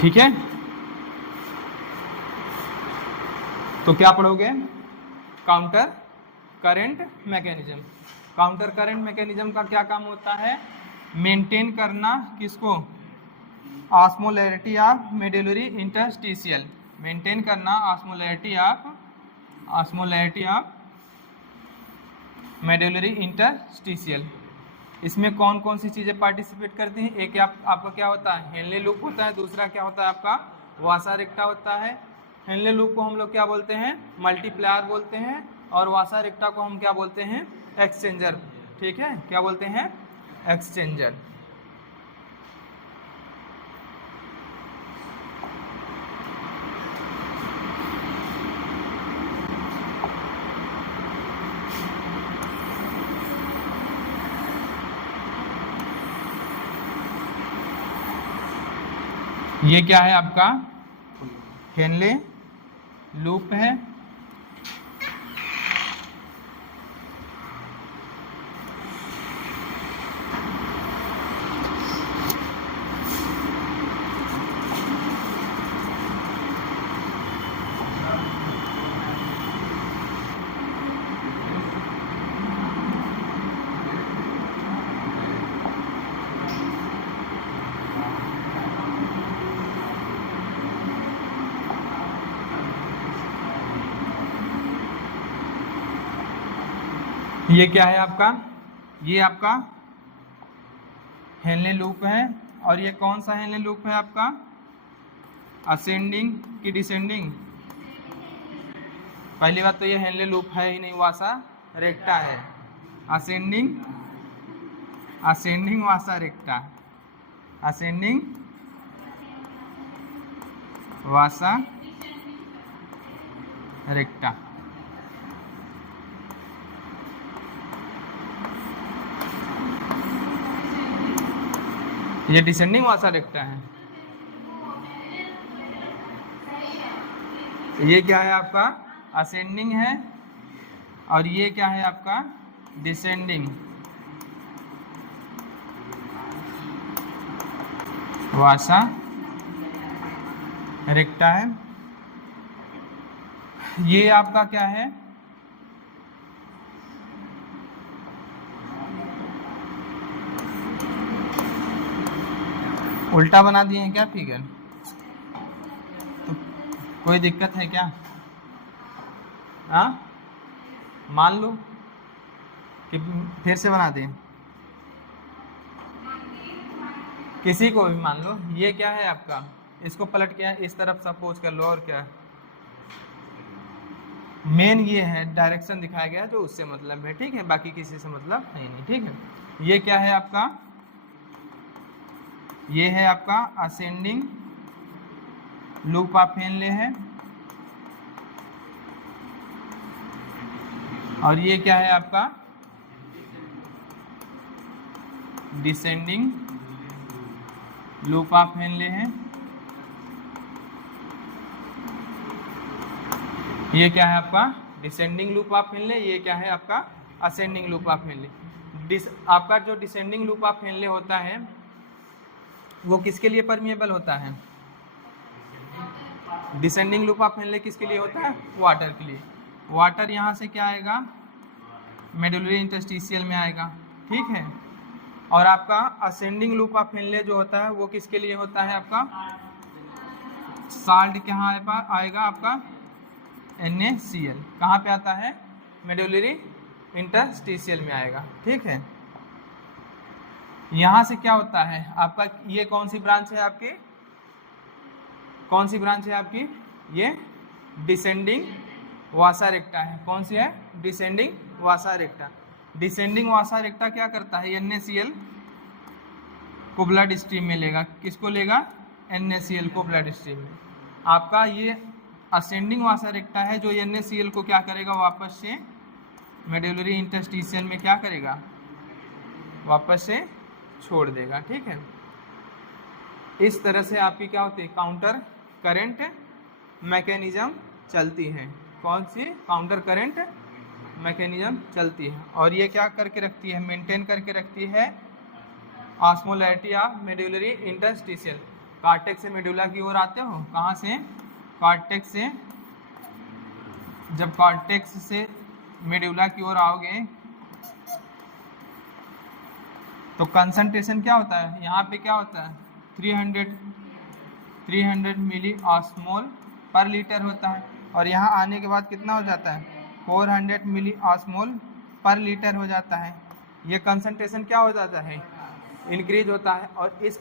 ठीक है, तो क्या पढ़ोगे? Counter current mechanism. Counter current mechanism का क्या काम होता है? मेंटेन करना किसको? Osmolarity of medullary interstitial. Maintain करना ऑस्मोलैरिटी ऑफ मेडुलरी इंटरस्टिशियल। इसमें कौन कौन सी चीज़ें पार्टिसिपेट करती हैं? एक आपका क्या होता है? हेनले लूप होता है। दूसरा क्या होता है आपका? वासा रेक्टा होता है। हेनले लूप को हम लोग क्या बोलते हैं? मल्टीप्लायर बोलते हैं। और वासा रेक्टा को हम क्या बोलते हैं? एक्सचेंजर। ठीक है, क्या बोलते हैं? एक्सचेंजर। ये क्या है आपका? हेनले लूप है। ये क्या है आपका? ये आपका हेनले लूप है। और ये कौन सा हेनले लूप है आपका? असेंडिंग की डिसेंडिंग? पहली बात तो ये हेनले लूप है ही नहीं, वासा रेक्टा है। असेंडिंग वासा रेक्टा। असेंडिंग वासा रेक्टा। ये डिसेंडिंग वासा रेक्टा है। ये क्या है आपका? असेंडिंग है। और ये क्या है आपका? डिसेंडिंग वासा रेक्टा है। ये आपका क्या है? उल्टा बना दिए हैं क्या फिगर? तो कोई दिक्कत है क्या? हाँ, मान लो कि फिर से बना दें, किसी को भी मान लो। ये क्या है आपका? इसको पलट के इस तरफ सपोज कर लो। और क्या मेन ये है, डायरेक्शन दिखाया गया है जो उससे मतलब है। ठीक है, बाकी किसी से मतलब है नहीं। ठीक है, ये क्या है आपका? ये है आपका असेंडिंग लूप ऑफ हेनले है। और ये क्या है आपका? डिसेंडिंग लूप ऑफ हेनले है। ये क्या है आपका? Descending loop of Henle. ये क्या है आपका? Ascending loop of Henle. आपका जो डिसेंडिंग लूप ऑफ हेनले होता है वो किसके लिए परमिएबल होता है? डिसेंडिंग लूप ऑफ हेनले किसके लिए होता है? वाटर के लिए। वाटर यहाँ से क्या आएगा? मेडुलरी इंटरस्टिशियल में आएगा। ठीक है, और आपका असेंडिंग लूप ऑफ हेनले जो होता है वो किसके लिए होता है आपका? साल्ट कहाँ आएगा आपका? NaCl। कहाँ पे आता है? मेडुलरी इंटरस्टिशियल में आएगा। ठीक है, यहाँ से क्या होता है आपका? ये कौन सी ब्रांच है आपकी? कौन सी ब्रांच है आपकी? ये डिसेंडिंग वासा रेक्टा है। कौन सी है? डिसेंडिंग वासा रेक्टा। डिसेंडिंग वासा रेक्टा क्या करता है? NaCl को ब्लड स्ट्रीम में लेगा। किसको लेगा? NaCl को ब्लड स्ट्रीम में। आपका ये असेंडिंग वासा रेक्टा है जो NaCl को क्या करेगा? वापस से मेडुलरी इंटरस्टिशियल में क्या करेगा? वापस से छोड़ देगा। ठीक है, इस तरह से आपकी क्या होती है? काउंटर करंट मैकेनिज्म चलती है। कौन सी? काउंटर करंट मैकेनिज्म चलती है। और ये क्या करके रखती है? मेंटेन करके रखती है osmolarity of medullary interstitial. Cortex से मेडुला की ओर आते हो, कहाँ से, कार्टेक्स से, जब कार्टेक्स से मेडुला की ओर आओगे तो कंसंट्रेशन क्या होता है, यहाँ पे क्या होता है 300 मिली ऑस्मोल पर लीटर होता है, और यहाँ आने के बाद कितना हो जाता है 400 मिली ऑस्मोल पर लीटर हो जाता है। ये कंसंट्रेशन क्या हो जाता है, इंक्रीज होता है। और इस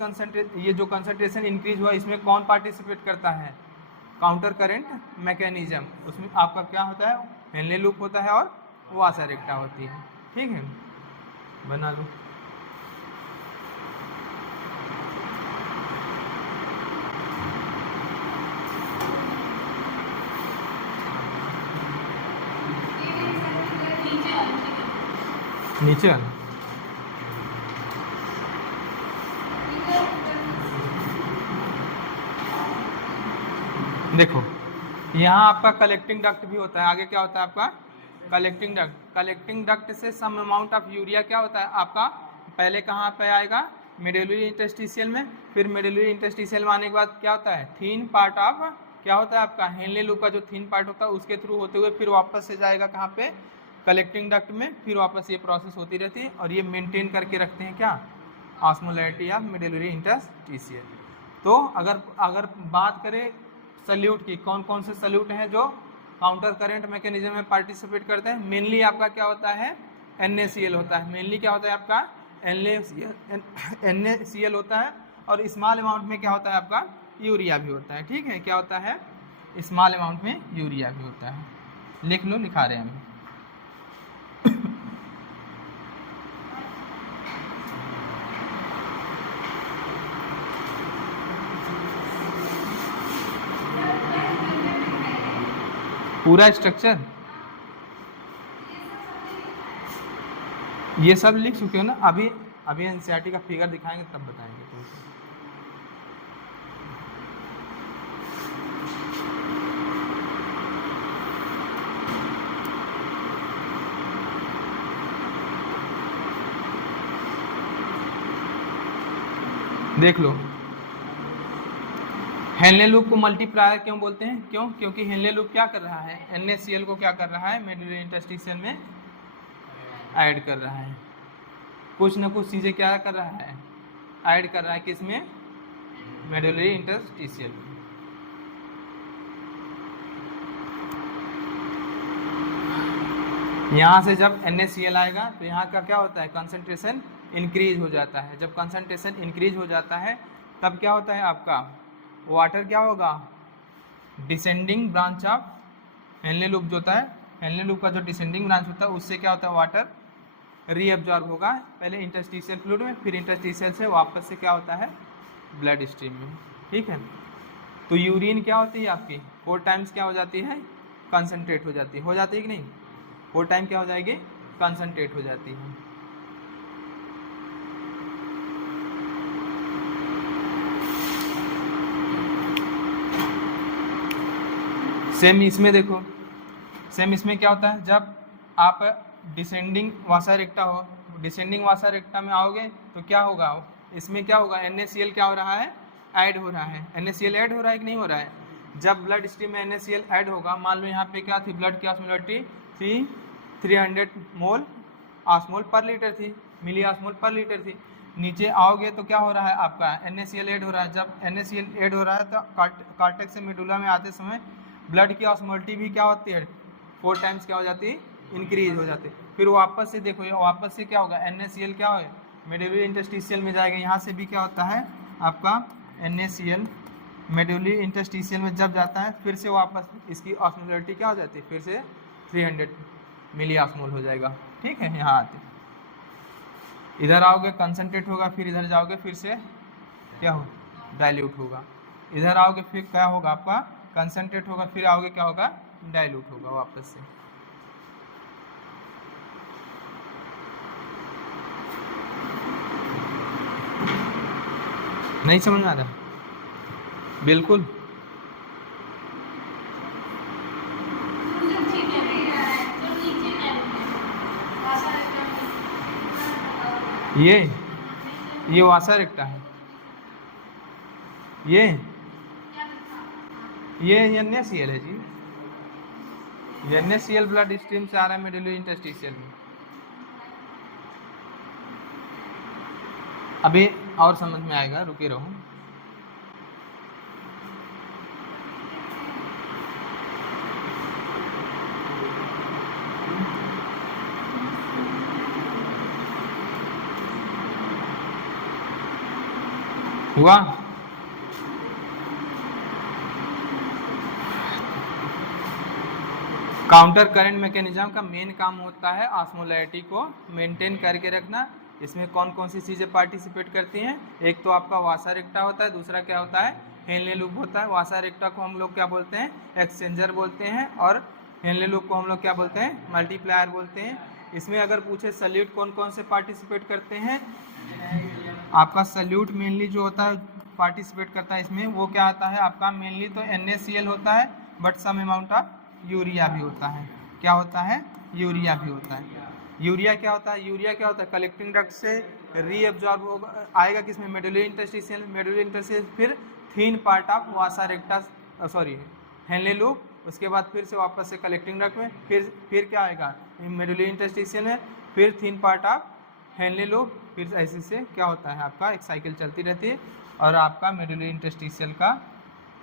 ये जो कंसंट्रेशन इंक्रीज हुआ इसमें कौन पार्टिसिपेट करता है, काउंटर करंट मैकेनिज्म, उसमें आपका क्या होता है हेनले लूप होता है और वाशर एक्टा होती है। ठीक है, बना लो। नीचे आना, देखो यहाँ आपका कलेक्टिंग डक्ट भी होता है। आगे क्या होता है आपका कलेक्टिंग डक्ट। कलेक्टिंग डक्ट से सम अमाउंट ऑफ यूरिया क्या होता है आपका, पहले कहाँ पे आएगा मेडुलरी इंटरस्टिशियल में, फिर मेडुलरी इंटरस्टिशियल में आने के बाद क्या होता है थीन पार्ट ऑफ क्या होता है आपका हेनले लूप का जो थीन पार्ट होता है उसके थ्रू होते हुए फिर वापस से जाएगा कहाँ पे कलेक्टिंग डक्ट में, फिर वापस ये प्रोसेस होती रहती है और ये मेंटेन करके रखते हैं क्या ऑस्मोलैरिटी ऑफ मेडुलरी इंटरस्टिशियल। तो अगर बात करें सल्यूट की, कौन कौन से सल्यूट हैं जो काउंटर करंट मैकेनिज्म में पार्टिसिपेट करते हैं, मेनली आपका क्या होता है NaCl होता है। मेनली क्या होता है आपका NaCl होता है, और स्मॉल अमाउंट में क्या होता है आपका यूरिया भी होता है। ठीक है, क्या होता है स्मॉल अमाउंट में यूरिया भी होता है। लिख लो, लिखा रहे हैं हम। पूरा स्ट्रक्चर ये सब लिख चुके हो ना, अभी एनसीईआरटी का फिगर दिखाएंगे तब बताएंगे तुमको। देख लो, हेनले लूप को मल्टीप्लायर क्यों बोलते हैं, क्योंकि हेनले लूप क्या कर रहा है NaCl को क्या कर रहा है मेडुलरी इंटरस्टिशियल में ऐड कर रहा है, कुछ ना कुछ चीज़ें क्या कर रहा है ऐड कर रहा है, किसमें मेडुलरी इंटरस्टिशियल में। यहाँ से जब NaCl आएगा तो यहाँ का क्या होता है कंसंट्रेशन इंक्रीज हो जाता है। जब कंसंट्रेशन इंक्रीज हो जाता है तब क्या होता है आपका वाटर क्या होगा descending branch of Henle loop जो होता है, हेनले लूप का जो डिसेंडिंग ब्रांच होता है उससे क्या होता है वाटर रीअब्जॉर्ब होगा पहले इंटरस्टिशियल फ्लूइड में, फिर इंटरस्टिशियल से वापस से क्या होता है ब्लड स्ट्रीम में। ठीक है, तो यूरिन क्या होती है आपकी 4 टाइम्स क्या हो जाती है कंसनट्रेट हो जाती है कि नहीं, 4 टाइम क्या हो जाएगी कंसनट्रेट हो जाती है। सेम इसमें देखो, सेम इसमें क्या होता है जब आप डिसेंडिंग वाशर रेक्टा हो, डिसेंडिंग वाशर रेक्टा में आओगे तो क्या होगा इसमें क्या होगा NaCl क्या हो रहा है ऐड हो रहा है, NaCl ऐड हो रहा है कि नहीं हो रहा है। जब ब्लड स्ट्रीम में NaCl ऐड होगा, मान लो यहाँ पे क्या थी ब्लड की ऑस्मोलैरिटी थी 300 मोल ऑस्मोल पर लीटर थी, मिली ऑस्मोल पर लीटर थी। नीचे आओगे तो क्या हो रहा है आपका NaCl ऐड हो रहा है। जब NaCl ऐड हो रहा है तो कार्टेक्स से मेडुला में आते समय ब्लड की ऑस्मोलैरिटी भी क्या होती है 4 टाइम्स क्या हो जाती है इंक्रीज हो जाती है। फिर वापस से देखो वापस से क्या होगा NaCl क्या होगा मेडुलरी इंटरस्टिशियल में जाएगा, यहाँ से भी क्या होता है आपका NaCl मेडुलरी इंटरस्टिशियल में जब जाता है फिर से वापस इसकी ऑस्मोलैरिटी क्या हो जाती है फिर से 300 मिली ऑस्मोल हो जाएगा। ठीक है, यहाँ आते इधर आओगे कंसनट्रेट होगा, फिर इधर जाओगे फिर से क्या हो डाइल्यूट होगा, इधर आओगे फिर क्या होगा आपका कंसनट्रेट होगा, फिर आओगे क्या होगा डाइल्यूट होगा वापस से। नहीं समझ में आ रहा बिल्कुल। ये वाशर रेक्टा है, ये NaCl है जी, NaCl ब्लड स्ट्रीम से आ रहा है मेडुलरी इंटरस्टिशियल में। अभी और समझ में आएगा, रुके रहो। हुआ? काउंटर करंट मैकेनिज्म का मेन काम होता है ऑस्मोलैरिटी को मेंटेन करके रखना। इसमें कौन कौन सी चीज़ें पार्टिसिपेट करती हैं? एक तो आपका वासा रेक्टा होता है, दूसरा क्या होता है? हेनले लूप होता है। वासा रेक्टा को हम लोग क्या बोलते हैं? एक्सचेंजर बोलते हैं, और हेनले लूप को हम लोग क्या बोलते हैं? मल्टीप्लायर बोलते हैं। इसमें अगर पूछे सल्यूट कौन कौन से पार्टिसिपेट करते हैं, आपका सल्यूट मेनली जो होता है पार्टिसिपेट करता है इसमें, वो क्या आता है आपका? मेनली तो NaCl होता है, but some amount of urea भी होता है। क्या होता है? यूरिया भी होता है। यूरिया क्या होता है? यूरिया क्या होता है? कलेक्टिंग डक्ट से रीअब्जॉर्ब होगा, आएगा किसमें? Medullary interstitial. मेडुलरी इंटरस्टिशियल फिर thin part of Vasa रेक्टा, sorry Henle loop, उसके बाद फिर से वापस से कलेक्टिंग डक्ट में, फिर क्या आएगा? मेडुलरी इंटरस्टिशियल में, फिर thin part of Henle loop, फिर ऐसे से क्या होता है आपका? एक साइकिल चलती रहती है, और आपका मेडुलरी इंटरस्टिशियल का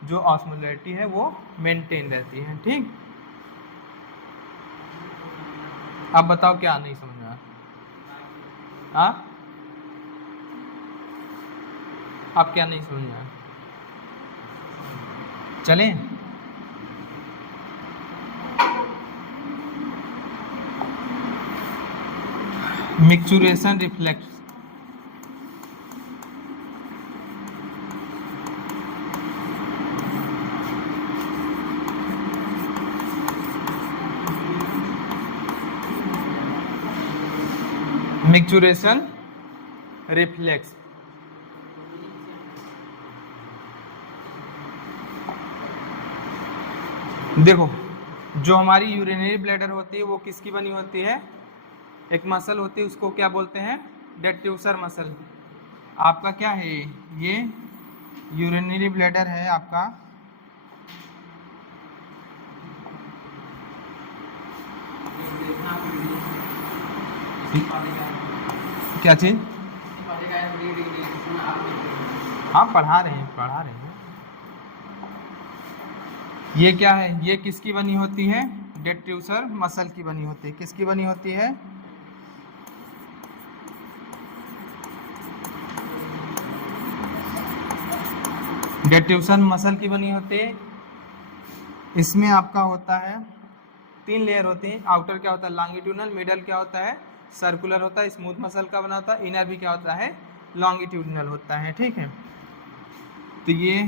जो ऑस्मोलैरिटी है वो मेंटेन रहती है। ठीक, अब बताओ क्या नहीं समझ में आया? हाँ, अब क्या नहीं समझ में आया? चलें? मिक्सचुरेशन रिफ्लेक्स, मिक्सचुरेशन रिफ्लेक्स। देखो, जो हमारी यूरिनरी ब्लैडर होती है वो किसकी बनी होती है? एक मसल होती है, उसको क्या बोलते हैं? डेट्यूसर मसल। आपका क्या है? ये यूरिनरी ब्लैडर है आपका, क्या चीज? हाँ, पढ़ा रहे हैं। ये क्या है? ये किसकी बनी होती है? डेट्यूसर मसल की बनी होती है। किसकी बनी होती है? डेट्यूसर मसल की बनी होती है। इसमें आपका होता है 3 लेयर होती हैं। आउटर क्या होता है? लॉन्गिट्यूडनल। मिडल क्या होता है? सर्कुलर होता है, स्मूथ मसल का बना होता है। इनर भी क्या होता है? लॉन्गिट्यूडनल होता है। ठीक है, तो ये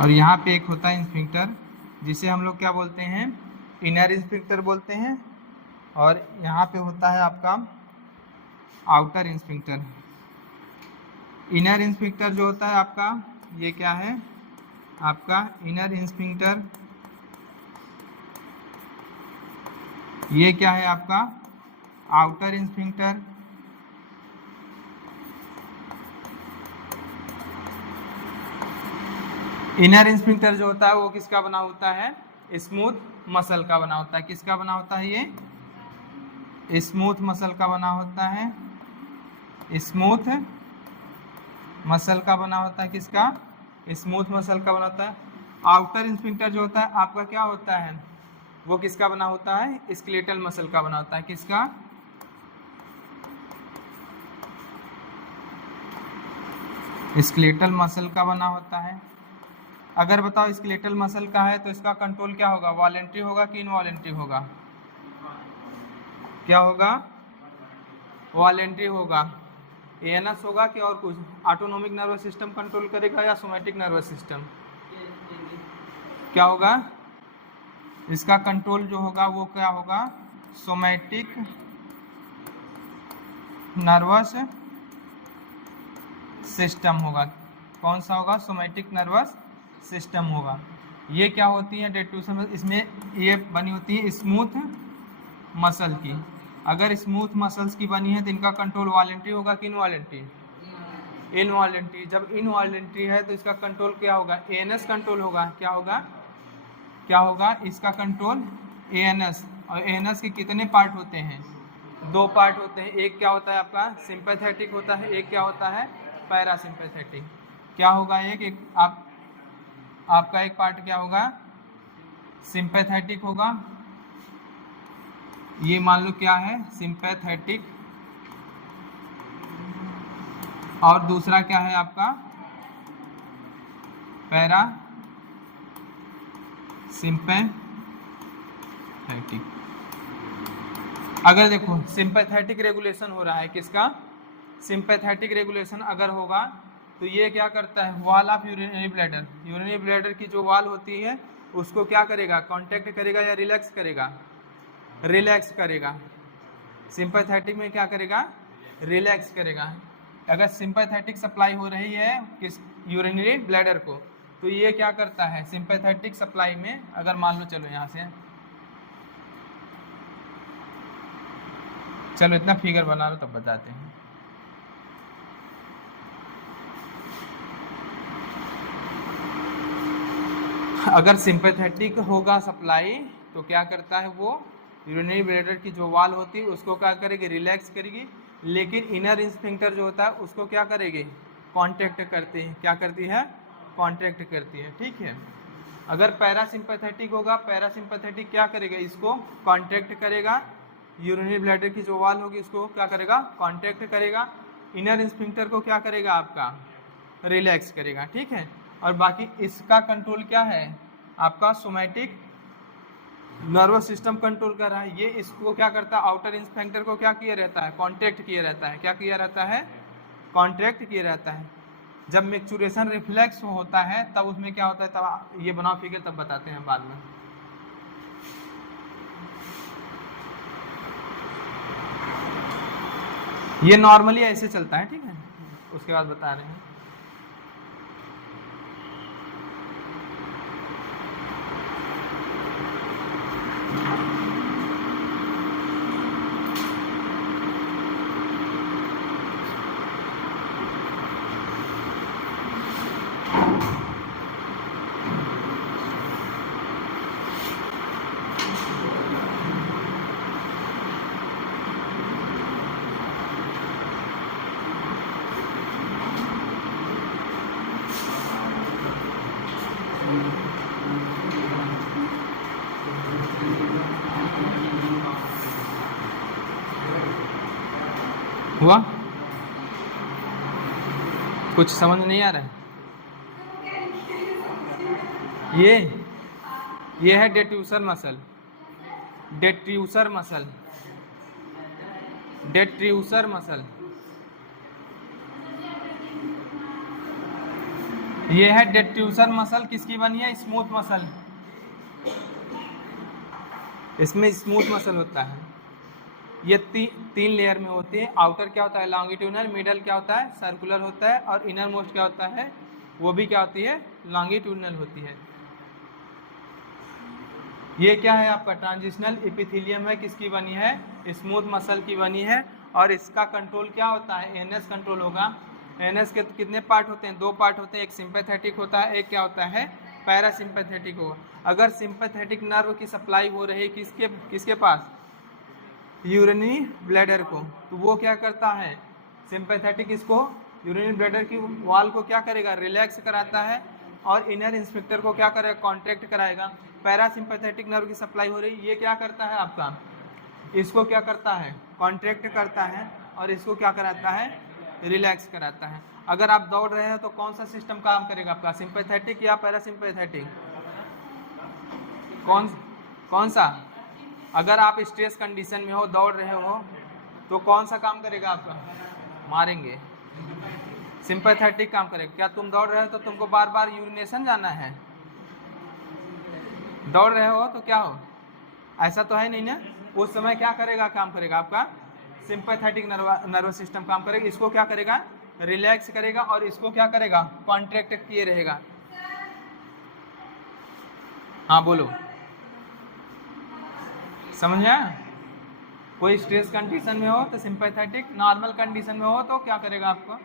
और यहाँ पे एक होता है इंस्फिंक्टर, जिसे हम लोग क्या बोलते हैं? इनर इंस्फिंक्टर बोलते हैं। और यहाँ पे होता है आपका आउटर इंस्फिंक्टर। इनर इंस्फिंक्टर जो होता है आपका, ये क्या है आपका? Inner sphincter. ये क्या है आपका? Outer sphincter. इनर इंस्फिंक्टर जो होता है वो किसका बना होता है? स्मूथ मसल का बना होता है। किसका बना होता है? ये स्मूथ मसल का बना होता है। स्मूथ मसल का बना होता है। किसका? स्मूथ मसल का बना होता है। आउटर इंस्फिंक्टर जो होता है आपका क्या होता है? वो किसका बना होता है? स्केलेटल मसल का बना होता है। किसका? स्केलेटल मसल का बना होता है। अगर बताओ स्केलेटल मसल का है तो इसका कंट्रोल क्या होगा? वॉलेंट्री होगा कि इनवॉलेंट्री होगा? क्या होगा? वॉलेंट्री होगा। एएनएस होगा कि और कुछ? ऑटोनोमिक नर्वस सिस्टम कंट्रोल करेगा या सोमैटिक नर्वस सिस्टम? क्या होगा? इसका कंट्रोल जो होगा वो क्या होगा? सोमैटिक नर्वस सिस्टम होगा। कौन सा होगा? सोमैटिक नर्वस सिस्टम होगा। ये क्या होती है डेट्यूशन? इसमें ये बनी होती है स्मूथ मसल की। अगर स्मूथ मसल्स की बनी है तो इनका कंट्रोल वॉलेंट्री होगा कि इनवॉलेंट्री? इनवॉलेंट्री। जब इनवॉलेंट्री है तो इसका कंट्रोल क्या होगा? एएनएस कंट्रोल होगा। क्या होगा? क्या होगा? इसका कंट्रोल एएनएस। और एएनएस के कितने पार्ट होते हैं? 2 पार्ट होते हैं। एक क्या होता है आपका? सिंपैथेटिक होता है, एक क्या होता है? पैरासिम्पैथेटिक। क्या होगा? एक आपका एक पार्ट क्या होगा? सिंपैथेटिक होगा। ये मान लो क्या है? सिंपैथेटिक। और दूसरा क्या है आपका? Para sympathetic. अगर देखो सिंपैथेटिक रेगुलेशन हो रहा है, किसका? सिंपैथेटिक रेगुलेशन अगर होगा तो ये क्या करता है? Wall of urinary bladder, urinary bladder की जो वॉल होती है उसको क्या करेगा? कॉन्ट्रैक्ट करेगा या रिलैक्स करेगा? रिलैक्स करेगा। सिंपैथेटिक में क्या करेगा? रिलैक्स करेगा। अगर सिंपैथेटिक सप्लाई हो रही है किस? यूरिनरी ब्लैडर को, तो ये क्या करता है? सिंपैथेटिक सप्लाई में अगर मान लो, चलो यहाँ से, चलो इतना फिगर बना लो तब बताते हैं। अगर सिंपैथेटिक होगा सप्लाई तो क्या करता है वो? यूरिनरी ब्लैडर की जो वॉल होती है उसको क्या करेगी? रिलैक्स करेगी। लेकिन इनर स्फिंक्टर जो होता है उसको क्या करेगी? कॉन्ट्रैक्ट करती है। क्या करती है? कॉन्ट्रैक्ट करती है। ठीक है। अगर पैरासिम्पैथेटिक होगा, पैरासिम्पैथेटिक क्या करेगा? इसको कॉन्ट्रैक्ट करेगा। यूरिनरी ब्लैडर की जो वॉल होगी उसको क्या करेगा? कॉन्ट्रैक्ट करेगा। इनर स्फिंक्टर को क्या करेगा? आपका रिलैक्स करेगा। ठीक है। और बाकी इसका कंट्रोल क्या है? आपका सोमैटिक नर्वस सिस्टम कंट्रोल कर रहा है। ये इसको क्या करता है? आउटर स्फिंक्टर को क्या किया रहता है? कॉन्ट्रैक्ट किया रहता है। क्या किया रहता है? कॉन्ट्रैक्ट किया रहता है। जब मैच्योरेशन रिफ्लेक्स होता है तब उसमें क्या होता है? तब ये बनाओ फिगर, तब बताते हैं बाद में। ये नॉर्मली ऐसे चलता है। ठीक है, उसके बाद बता रहे हैं। हुआ? कुछ समझ नहीं आ रहा है? ये है detrusor muscle. Detrusor muscle, detrusor muscle. ये है डेट्यूसर मसल। किसकी बनी है? Smooth muscle. इसमें स्मूथ मसल होता है। ये तीन लेयर में होती है। आउटर क्या होता है? लॉन्गिट्यूडनल। मिडल क्या होता है? सर्कुलर होता है। और इनर मोस्ट क्या होता है? वो भी क्या होती है? लॉन्गिट्यूडनल होती है। ये क्या है? आपका ट्रांजिशनल एपिथेलियम है। किसकी बनी है? स्मूथ मसल की बनी है। और इसका कंट्रोल क्या होता है? एएनएस कंट्रोल होगा। एएनएस के कितने पार्ट होते हैं? 2 पार्ट होते हैं। एक सिंपैथेटिक होता है, एक क्या होता है? पैरासिम्पैथेटिक होगा। अगर सिंपैथेटिक नर्व की सप्लाई हो रही है किसके पास? यूरिनरी ब्लैडर को, तो वो क्या करता है? सिंपैथेटिक इसको यूरिनरी ब्लैडर की वॉल को क्या करेगा? रिलैक्स कराता है। और इनर इंस्पेक्टर को क्या करेगा? कॉन्ट्रैक्ट कराएगा। पैरासिम्पैथेटिक नर्व की सप्लाई हो रही, ये क्या करता है आपका? इसको क्या करता है? कॉन्ट्रैक्ट करता है। और इसको क्या कराता है? रिलैक्स कराता है। अगर आप दौड़ रहे हो तो कौन सा सिस्टम काम करेगा आपका? सिंपैथेटिक या पैरासिम्पैथेटिक? कौन सा? अगर आप स्ट्रेस कंडीशन में हो, दौड़ रहे हो, तो कौन सा काम करेगा आपका? मारेंगे। सिंपैथेटिक काम करेगा। क्या तुम दौड़ रहे हो तो तुमको बार बार यूरिनेशन जाना है? दौड़ रहे हो तो क्या हो? ऐसा तो है नहीं ना। उस समय क्या करेगा? काम करेगा आपका सिंपैथेटिक नर्वस सिस्टम काम करेगा। इसको क्या करेगा? रिलैक्स करेगा और इसको क्या करेगा, कॉन्ट्रैक्ट किए रहेगा। हाँ बोलो, समझ आया? कोई स्ट्रेस कंडीशन में हो तो सिंपैथेटिक, नॉर्मल कंडीशन में हो तो क्या करेगा आपको?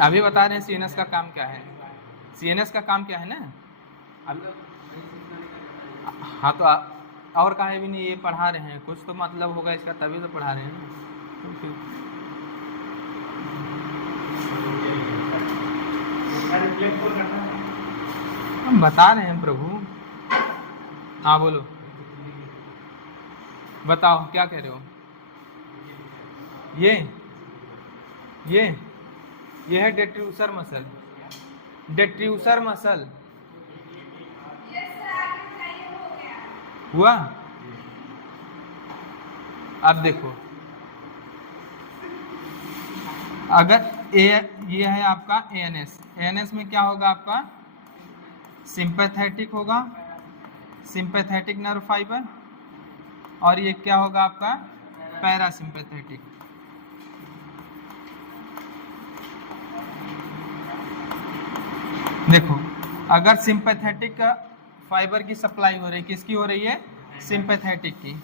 अभी बता रहे हैं सीएनएस का काम क्या है। सीएनएस का काम क्या है ना हाँ तो और कहा भी नहीं, ये पढ़ा रहे हैं, कुछ तो मतलब होगा इसका, तभी तो पढ़ा रहे हैं ना। हम बता रहे हैं प्रभु। हाँ बोलो, बताओ क्या कह रहे हो? ये है डेट्रूसर मसल। डेट्रूसर मसल हुआ। अब देखो, अगर ये है आपका एएनएस, एएनएस में क्या होगा आपका? सिंपैथेटिक होगा, सिंपैथेटिक नर्व फाइबर, और ये क्या होगा आपका? पैरासिम्पैथेटिक। देखो, अगर सिंपैथेटिक फाइबर की सप्लाई हो रही है, किसकी हो रही है? सिंपैथेटिक की।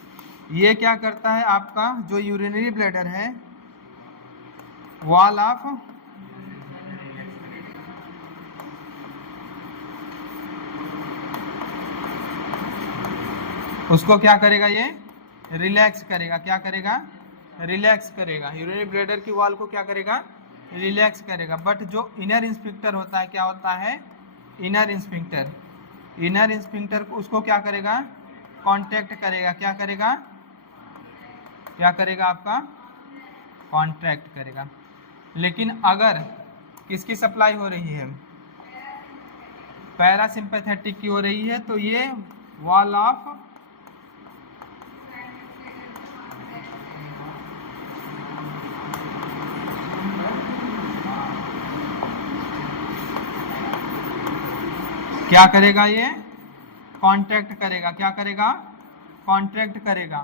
ये क्या करता है आपका जो यूरिनरी ब्लैडर है, वॉल ऑफ उसको क्या करेगा? ये रिलैक्स करेगा। क्या करेगा? रिलैक्स करेगा। यूरिनरी ब्लैडर की वॉल को क्या करेगा? रिलैक्स करेगा। बट जो इनर इंस्फिंक्टर होता है, क्या होता है? Inner sphincter. इनर इंस्फिंक्टर को उसको क्या करेगा? कॉन्ट्रैक्ट करेगा। क्या करेगा? क्या करेगा आपका? कॉन्ट्रैक्ट करेगा। लेकिन अगर किसकी सप्लाई हो रही है? पैरासिम्पैथेटिक की हो रही है, तो ये वॉल ऑफ क्या करेगा? ये कॉन्ट्रैक्ट करेगा। क्या करेगा? कॉन्ट्रैक्ट करेगा।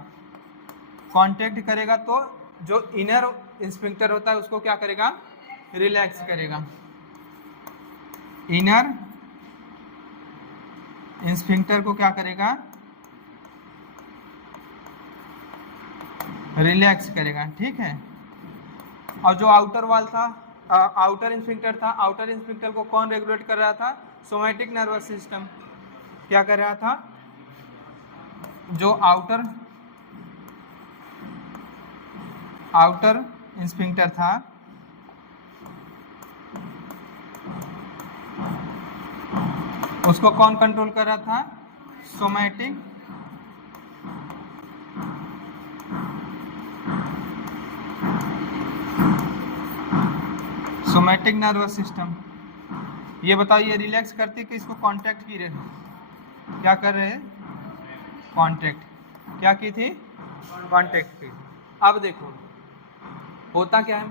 कॉन्ट्रैक्ट करेगा तो जो इनर इंस्फिंक्टर होता है उसको क्या करेगा? रिलैक्स करेगा। इनर इंस्फिंक्टर को क्या करेगा? रिलैक्स करेगा। ठीक है। और जो आउटर वॉल था, आउटर इंस्फिंक्टर था, आउटर इंस्फिंक्टर को कौन रेगुलेट कर रहा था? Somatic nervous system. क्या कर रहा था? जो आउटर इंस्फिंक्टर था, उसको कौन कंट्रोल कर रहा था? Somatic somatic nervous system. ये बताओ, ये रिलैक्स करती कि इसको कॉन्ट्रैक्ट की रहे? क्या कर रहे हैं? कॉन्ट्रैक्ट। क्या की थी? कॉन्ट्रैक्ट की। अब देखो होता क्या है,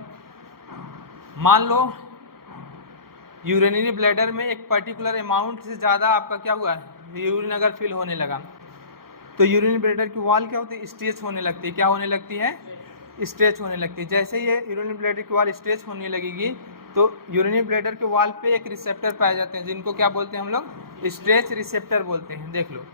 मान लो यूरिनरी ब्लैडर में एक पर्टिकुलर अमाउंट से ज़्यादा आपका क्या हुआ है? यूरिन अगर फिल होने लगा, तो यूरिनरी ब्लैडर की वॉल क्या होती है? स्ट्रेच होने लगती है। क्या होने लगती है? स्ट्रेच होने लगती है। जैसे ये यूरिनरी ब्लैडर की वॉल स्ट्रेच होने लगेगी, तो यूरिनरी ब्लैडर के वॉल पे एक रिसेप्टर पाए जाते हैं, जिनको क्या बोलते हैं हम लोग? स्ट्रेच रिसेप्टर बोलते हैं। देख लो,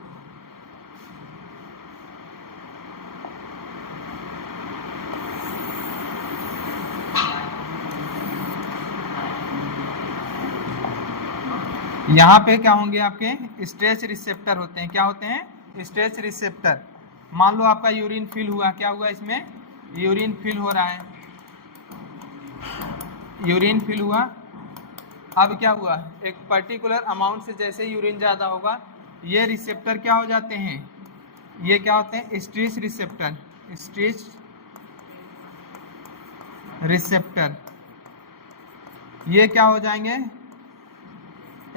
यहाँ पे क्या होंगे? आपके स्ट्रेच रिसेप्टर होते हैं। क्या होते हैं? Stretch receptor. मान लो आपका यूरिन फिल हुआ। क्या हुआ? इसमें यूरिन फिल हो रहा है, यूरिन फिल हुआ। अब क्या हुआ? एक पर्टिकुलर अमाउंट से जैसे यूरिन ज़्यादा होगा, ये रिसेप्टर क्या हो जाते हैं? ये क्या होते हैं? Stretch receptor. स्ट्रेच रिसेप्टर ये क्या हो जाएंगे?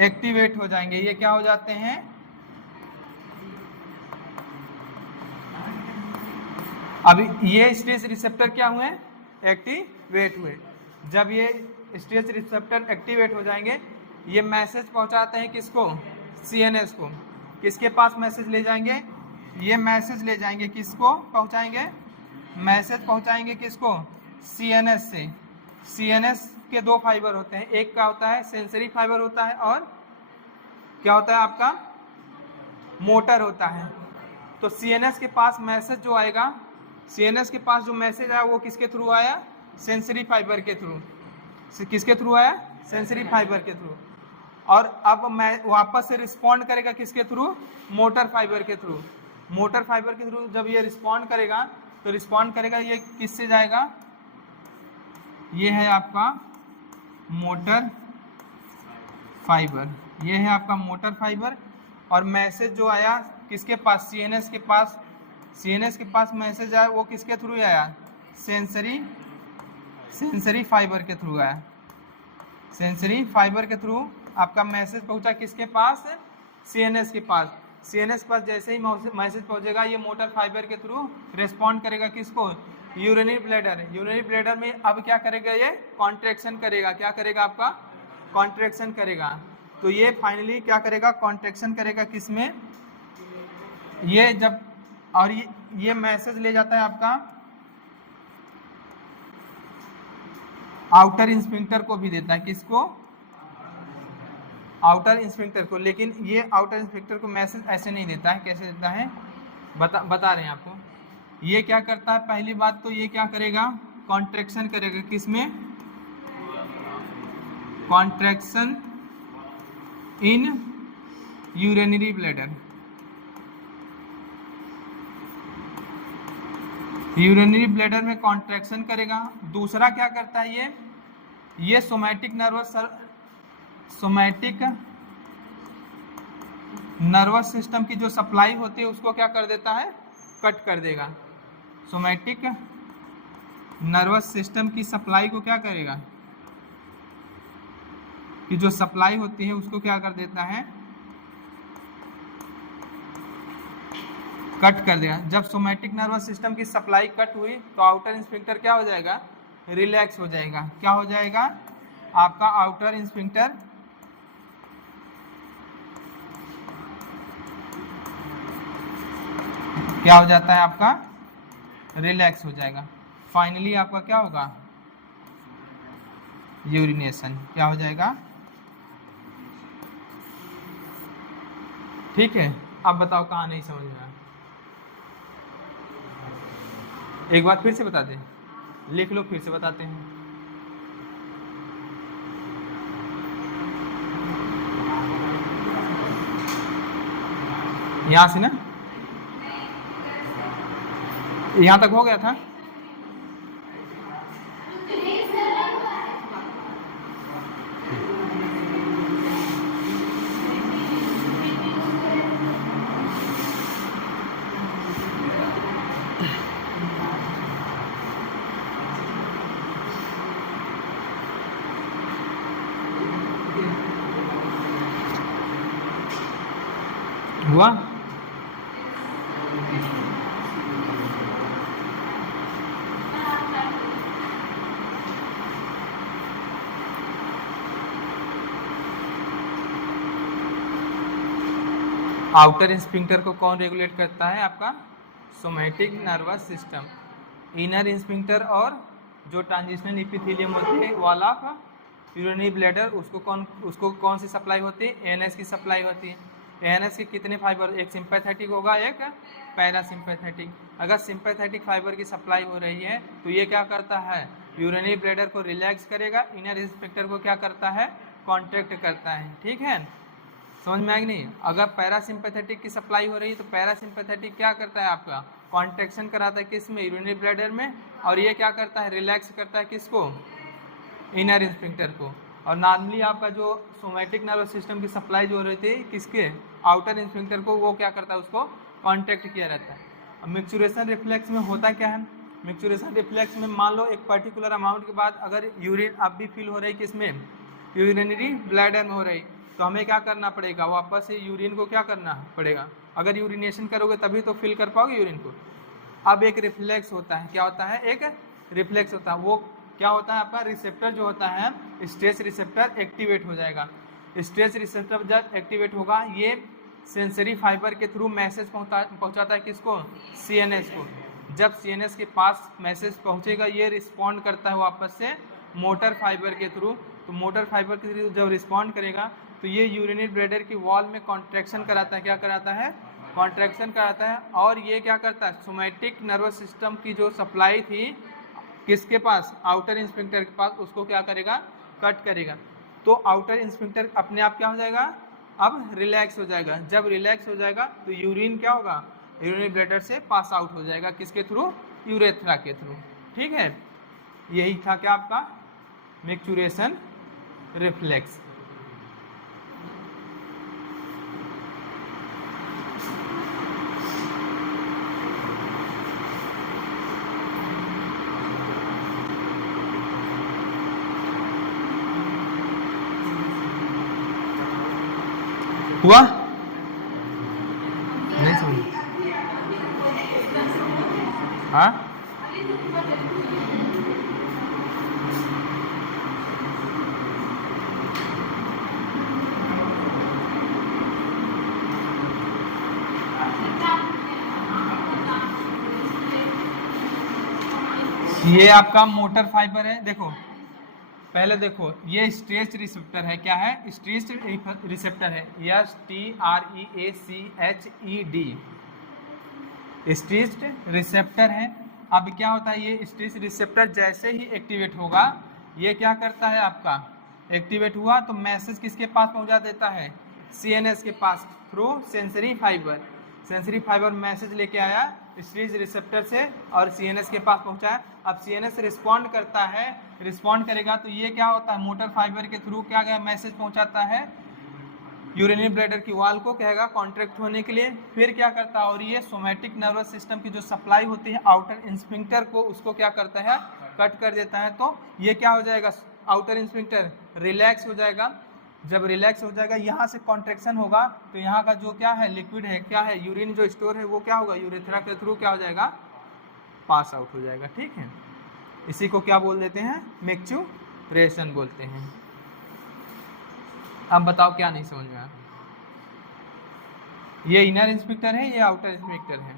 एक्टिवेट हो जाएंगे। ये क्या हो जाते हैं? अभी ये स्ट्रेच रिसेप्टर क्या हुए? एक्टिवेट हुए। जब ये स्ट्रेच रिसेप्टर एक्टिवेट हो जाएंगे, ये मैसेज पहुंचाते हैं किसको? सीएनएस को। किसके पास मैसेज ले जाएंगे? ये मैसेज ले जाएंगे, किसको पहुंचाएंगे, मैसेज पहुंचाएंगे किसको, सीएनएस से। सीएनएस के दो फाइबर होते हैं, एक का होता है सेंसरी फाइबर होता है और क्या होता है आपका मोटर होता है। तो सीएनएस के पास मैसेज जो आएगा, सीएनएस के पास जो मैसेज आया वो किसके थ्रू आया, सेंसरी फाइबर के थ्रू। किसके थ्रू आया, सेंसरी फाइबर के थ्रू। और अब मैं वापस से रिस्पॉन्ड करेगा किसके थ्रू, मोटर फाइबर के थ्रू। मोटर फाइबर के थ्रू जब ये रिस्पॉन्ड करेगा तो रिस्पॉन्ड करेगा ये किससे जाएगा, ये है आपका मोटर फाइबर, ये है आपका मोटर फाइबर। और मैसेज जो आया किसके पास, सीएनएस के पास, सीएनएस के पास मैसेज आया वो किसके थ्रू आया, सेंसरी फाइबर के थ्रू आया। सेंसरी फाइबर के थ्रू आपका मैसेज पहुंचा किसके पास, सीएनएस के पास। सीएनएस के पास जैसे ही मैसेज पहुंचेगा ये मोटर फाइबर के थ्रू रिस्पॉन्ड करेगा किसको, यूरिनरी ब्लैडर। यूरिनरी ब्लैडर में अब क्या करेगा, ये कॉन्ट्रैक्शन करेगा। क्या करेगा आपका, कॉन्ट्रैक्शन करेगा। तो ये फाइनली क्या करेगा, कॉन्ट्रैक्शन करेगा किसमें, ये जब, और ये मैसेज ले जाता है आपका आउटर इंस्फिंक्टर को भी देता है, किसको, आउटर इंस्फिंक्टर को। लेकिन ये आउटर इंस्फिंक्टर को मैसेज ऐसे नहीं देता है, कैसे देता है बता रहे हैं आपको। ये क्या करता है, पहली बात तो ये क्या करेगा, कॉन्ट्रैक्शन करेगा किसमें, कॉन्ट्रैक्शन इन यूरिनरी ब्लैडर। यूरिनरी ब्लैडर में कॉन्ट्रैक्शन करेगा। दूसरा क्या करता है, ये सोमैटिक नर्वस सिस्टम की जो सप्लाई होती है उसको क्या कर देता है, कट कर देगा। सोमैटिक नर्वस सिस्टम की सप्लाई को क्या करेगा, कि जो सप्लाई होती है उसको क्या कर देता है, कट कर देगा। जब सोमैटिक नर्वस सिस्टम की सप्लाई कट हुई तो आउटर इंस्फिंक्टर क्या हो जाएगा, रिलैक्स हो जाएगा। क्या हो जाएगा, आपका आउटर इंस्फिंक्टर क्या हो जाता है, आपका रिलैक्स हो जाएगा। फाइनली आपका क्या होगा, यूरिनेशन। क्या हो जाएगा, ठीक है। अब बताओ कहाँ नहीं समझ में आया, एक बार फिर से बता दें, लिख लो, फिर से बताते हैं। यहां से ना, यहां तक हो गया था। हुआ, आउटर इंस्फिंक्टर को कौन रेगुलेट करता है, आपका somatic nervous system. Inner sphincter और जो ट्रांजिशनल एपिथेलियम होते हैं वॉल ऑफ यूरिनरी ब्लैडर, उसको कौन सी सप्लाई होती है, एएनएस की सप्लाई होती है। एएनएस के कितने फाइबर, एक सिंपैथेटिक होगा, एक पैरासिम्पैथेटिक। अगर सिंपैथेटिक फाइबर की सप्लाई हो रही है तो ये क्या करता है, यूरिनरी ब्लैडर को रिलैक्स करेगा। इनर इंस्फिंक्टर को क्या करता है, कॉन्ट्रैक्ट करता है। ठीक है, समझ में आएगी नहीं। अगर पैरासिम्पैथेटिक की सप्लाई हो रही है तो पैरासिम्पैथेटिक क्या करता है, आपका कॉन्ट्रैक्शन कराता है किस में, यूरिनरी ब्लैडर में। और ये क्या करता है, रिलैक्स करता है किसको, इनर इंस्फिंक्टर को। और नॉर्मली आपका जो सोमैटिक नर्वस सिस्टम की सप्लाई जो हो रही थी किसके, आउटर इंस्फिंक्टर को, वो क्या करता है, उसको कॉन्ट्रैक्ट किया रहता है। अब मिक्सुरेशन रिफ्लेक्स में होता क्या है, मिक्सुरेशन रिफ्लेक्स में मान लो एक पर्टिकुलर अमाउंट के बाद अगर यूरिन अब भी फील हो रही है किसमें, यूरिनरी ब्लैडर में हो रही, तो हमें क्या करना पड़ेगा, वापस से यूरिन को क्या करना पड़ेगा। अगर यूरिनेशन करोगे तभी तो फिल कर पाओगे यूरिन को। अब एक रिफ्लेक्स होता है, क्या होता है, एक रिफ्लेक्स होता है। वो क्या होता है, आपका रिसेप्टर जो होता है, स्ट्रेस रिसेप्टर एक्टिवेट हो जाएगा। स्ट्रेस रिसेप्टर जब एक्टिवेट होगा, ये सेंसरी फाइबर के थ्रू मैसेज पहुंचाता है किसको, सीएनएस को। जब सीएनएस के पास मैसेज पहुंचेगा ये रिस्पॉन्ड करता है वापस से मोटर फाइबर के थ्रू। तो मोटर फाइबर के थ्रू जब रिस्पॉन्ड करेगा तो ये यूरिनरी ब्लैडर की वॉल में कॉन्ट्रैक्शन कराता है। क्या कराता है, कॉन्ट्रैक्शन कराता है। और ये क्या करता है, सोमैटिक नर्वस सिस्टम की जो सप्लाई थी किसके पास, आउटर इंस्फिंक्टर के पास, उसको क्या करेगा, कट करेगा। तो आउटर इंस्फिंक्टर अपने आप क्या हो जाएगा, अब रिलैक्स हो जाएगा। जब रिलैक्स हो जाएगा तो यूरिन क्या होगा, यूरिनरी ब्लैडर से पास आउट हो जाएगा, किसके थ्रू, यूरेथ्रा के थ्रू। ठीक है, यही था क्या आपका मैक्चुरेशन रिफ्लेक्स। हुआ नहीं समझ, हाँ ये आपका मोटर फाइबर है। देखो पहले देखो ये स्ट्रेच रिसेप्टर है। क्या है, स्ट्रेच रिसेप्टर है, STREACHED, स्ट्रेच रिसेप्टर है। अब क्या होता है, ये स्ट्रेच रिसेप्टर जैसे ही एक्टिवेट होगा ये क्या करता है, आपका एक्टिवेट हुआ तो मैसेज किसके पास पहुंचा देता है, सीएनएस के pass through sensory fibre. Sensory fibre message लेके आया स्ट्रेच रिसेप्टर से और सीएनएस के पास पहुंचाया। अब सीएनएस रिस्पॉन्ड करता है, रिस्पॉन्ड करेगा तो ये क्या होता है, मोटर फाइबर के थ्रू क्या गया मैसेज पहुंचाता है यूरिनरी ब्लैडर की वॉल को, कहेगा कॉन्ट्रैक्ट होने के लिए। फिर क्या करता है, और ये सोमैटिक नर्वस सिस्टम की जो सप्लाई होती है आउटर इंस्फिंक्टर को, उसको क्या करता है, कट कर देता है। तो ये क्या हो जाएगा, आउटर इंस्फिंक्टर रिलैक्स हो जाएगा। जब रिलैक्स हो जाएगा यहाँ से कॉन्ट्रैक्शन होगा तो यहाँ का जो क्या है लिक्विड है, क्या है, यूरिन जो स्टोर है वो क्या होगा, यूरेथ्रा के थ्रू क्या हो जाएगा, पास आउट हो जाएगा। ठीक है, इसी को क्या बोल देते हैं, मैक्चुरेशन बोलते हैं। अब बताओ क्या नहीं समझ में आया, ये इनर इंस्पेक्टर है, ये आउटर इंस्पेक्टर है।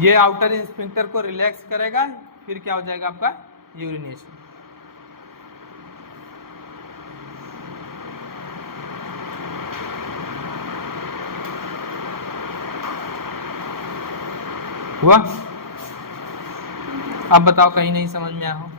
ये आउटर इंस्पेक्टर को रिलैक्स करेगा, फिर क्या हो जाएगा आपका यूरिनेशन। हुआ, अब बताओ कहीं नहीं समझ में आया हो।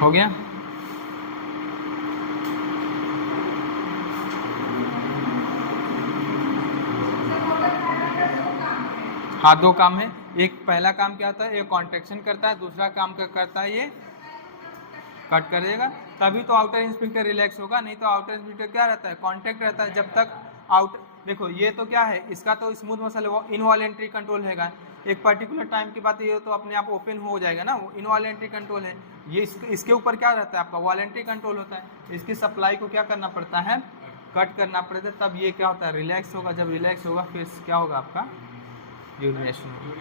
हो गया, हाँ दो काम है। एक पहला काम क्या होता है, ये कॉन्ट्रैक्शन करता है, दूसरा काम क्या करता है, ये कट कर देगा। तभी तो आउटर इंस्पेक्टर रिलैक्स होगा, नहीं तो आउटर इंस्पेक्टर क्या रहता है, कॉन्ट्रैक्ट रहता है। जब तक आउट, देखो ये तो क्या है, इसका तो स्मूथ मसल इनवॉलेंट्री कंट्रोल हैगा। एक पर्टिकुलर टाइम के बाद ये तो अपने आप ओपन हो जाएगा ना, वो इनवॉलेंट्री कंट्रोल है। ये इसके ऊपर क्या रहता है, आपका वॉलेंट्री कंट्रोल होता है। इसकी सप्लाई को क्या करना पड़ता है, कट करना पड़ता है, तब ये क्या होता है, रिलैक्स होगा। जब रिलैक्स होगा फिर क्या होगा, आपका यूरिनेशन होगा।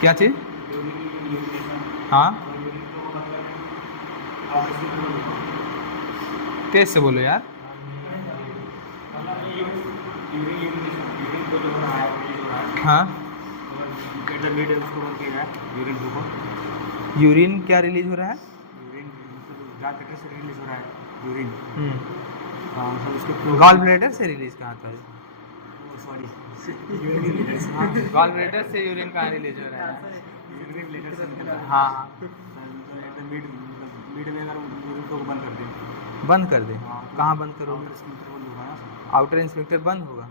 क्या चीज, हाँ तेज से बोलो यार। हाँ यूरिन क्या रिलीज हो रहा है, गॉल ब्लैडर से रिलीज कहाँ था, गॉल ब्लैडर से यूरिन कहाँ रिलीज हो रहा है, हाँ बंद कर दे। कहाँ बंद करोगे, आउटर इंस्पेक्टर बंद होगा।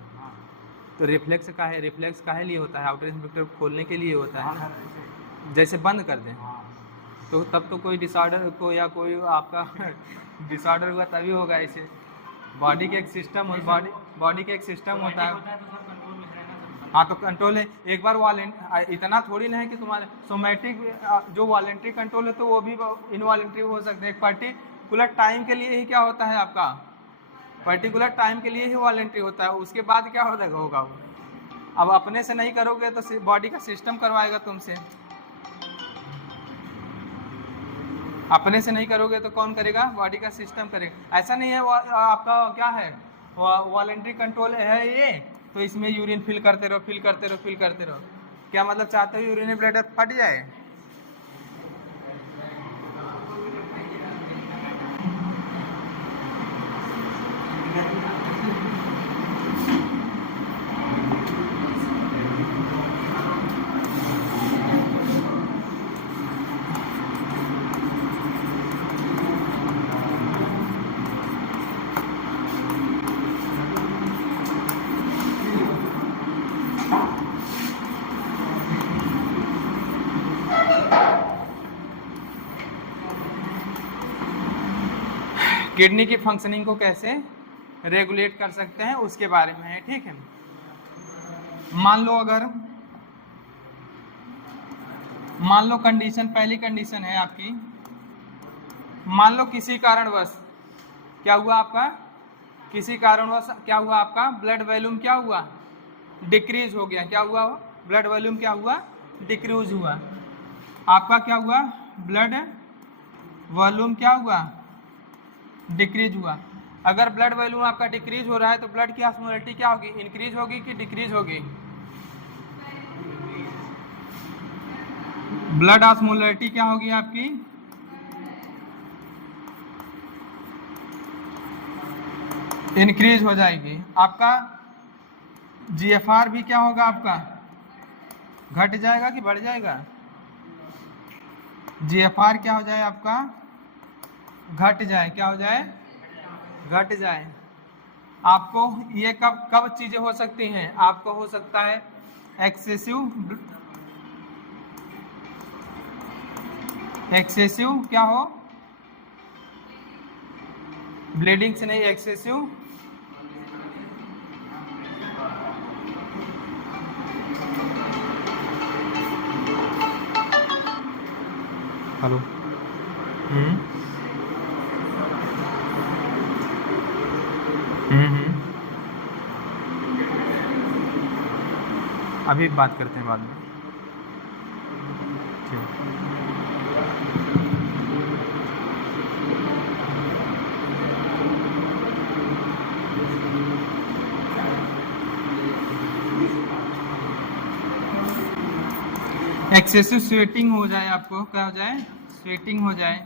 तो रिफ्लेक्स का है, रिफ्लेक्स काहे लिए होता है, आउटर इंस्पेक्टर खोलने के लिए होता है ना, जैसे बंद कर दें। तो तब तो कोई डिसऑर्डर को या कोई आपका डिसऑर्डर हुआ तभी होगा इसे। बॉडी के एक सिस्टम बॉडी का एक सिस्टम होता है। हाँ तो कंट्रोल है, एक बार इतना थोड़ी ना है कि तुम्हारे सोमैटिक जो वॉलेंट्री कंट्रोल है तो वो भी इनवॉलेंट्री हो सकता है। एक पर्टिकुलर टाइम के लिए ही क्या होता है आपका, पर्टिकुलर टाइम के लिए ही वॉलेंट्री होता है, उसके बाद क्या होगा वो। अब अपने से नहीं करोगे तो बॉडी का सिस्टम करवाएगा तुमसे, अपने से नहीं करोगे तो कौन करेगा, बॉडी का सिस्टम करेगा। ऐसा नहीं है आपका क्या है वॉलेंट्री कंट्रोल है ये, तो इसमें यूरिन फिल करते रहो। क्या मतलब चाहते हो यूरिन ब्लैडर फट जाए? किडनी की फंक्शनिंग को कैसे रेगुलेट कर सकते हैं उसके बारे में है, ठीक है। मान लो कंडीशन, पहली कंडीशन है आपकी, मान लो किसी कारणवश क्या हुआ आपका, किसी कारणवश क्या हुआ आपका, ब्लड वॉल्यूम क्या हुआ, डिक्रीज हो गया। क्या हुआ, ब्लड वॉल्यूम क्या हुआ, डिक्रीज हुआ। आपका क्या हुआ, ब्लड वॉल्यूम क्या हुआ, डिक्रीज हुआ। अगर ब्लड वॉल्यूम आपका डिक्रीज हो रहा है तो ब्लड की ऑस्मोलैरिटी क्या होगी, इंक्रीज होगी कि डिक्रीज होगी, ब्लड ऑस्मोलैरिटी क्या होगी आपकी, इंक्रीज हो जाएगी। आपका जीएफआर भी क्या होगा, आपका घट जाएगा कि बढ़ जाएगा, जीएफआर क्या हो जाए आपका, घट जाए। क्या हो जाए, घट जाए। आपको ये कब चीजें हो सकती हैं, आपको हो सकता है एक्सेसिव क्या हो, ब्लीडिंग से नहीं, एक्सेसिव हेलो अभी बात करते हैं बाद में। एक्सेसिव स्वेटिंग हो जाए, आपको क्या हो जाए, स्वेटिंग हो जाए,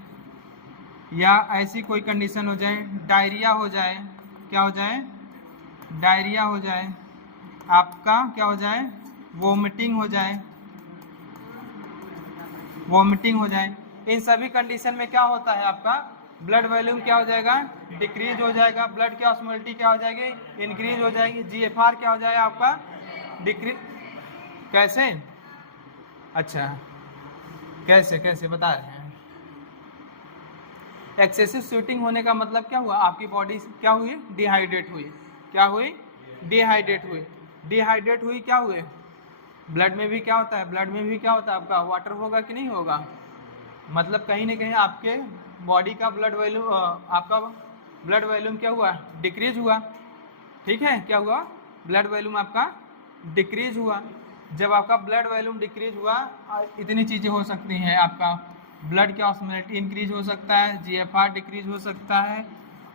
या ऐसी कोई कंडीशन हो जाए, डायरिया हो जाए। क्या हो जाए, डायरिया हो जाए। आपका क्या हो जाए, वोमिटिंग हो जाए, वोमिटिंग हो जाए। इन सभी कंडीशन में क्या होता है, आपका ब्लड वॉल्यूम क्या हो जाएगा, डिक्रीज हो जाएगा, ब्लड की ऑस्मोलैरिटी क्या हो जाएगी, इंक्रीज हो जाएगी, जीएफआर क्या हो जाएगा आपका, डिक्रीज। कैसे, अच्छा कैसे कैसे बता रहे हैं। एक्सेसिव स्वेटिंग होने का मतलब क्या हुआ, आपकी बॉडी क्या हुई, डिहाइड्रेट हुई। क्या हुई, डिहाइड्रेट हुई। डिहाइड्रेट हुई क्या हुए, ब्लड में भी क्या होता है, ब्लड में भी क्या होता है आपका वाटर होगा कि नहीं होगा। मतलब कहीं ना कहीं आपके बॉडी का ब्लड वॉल्यूम, आपका ब्लड वॉल्यूम क्या हुआ, डिक्रीज हुआ। ठीक है, क्या हुआ, ब्लड वॉल्यूम आपका डिक्रीज हुआ। जब आपका ब्लड वॉल्यूम डिक्रीज हुआ, इतनी चीज़ें हो सकती हैं, आपका ब्लड की ऑस्मोलैरिटी इंक्रीज हो सकता है, जीएफआर डिक्रीज हो सकता है,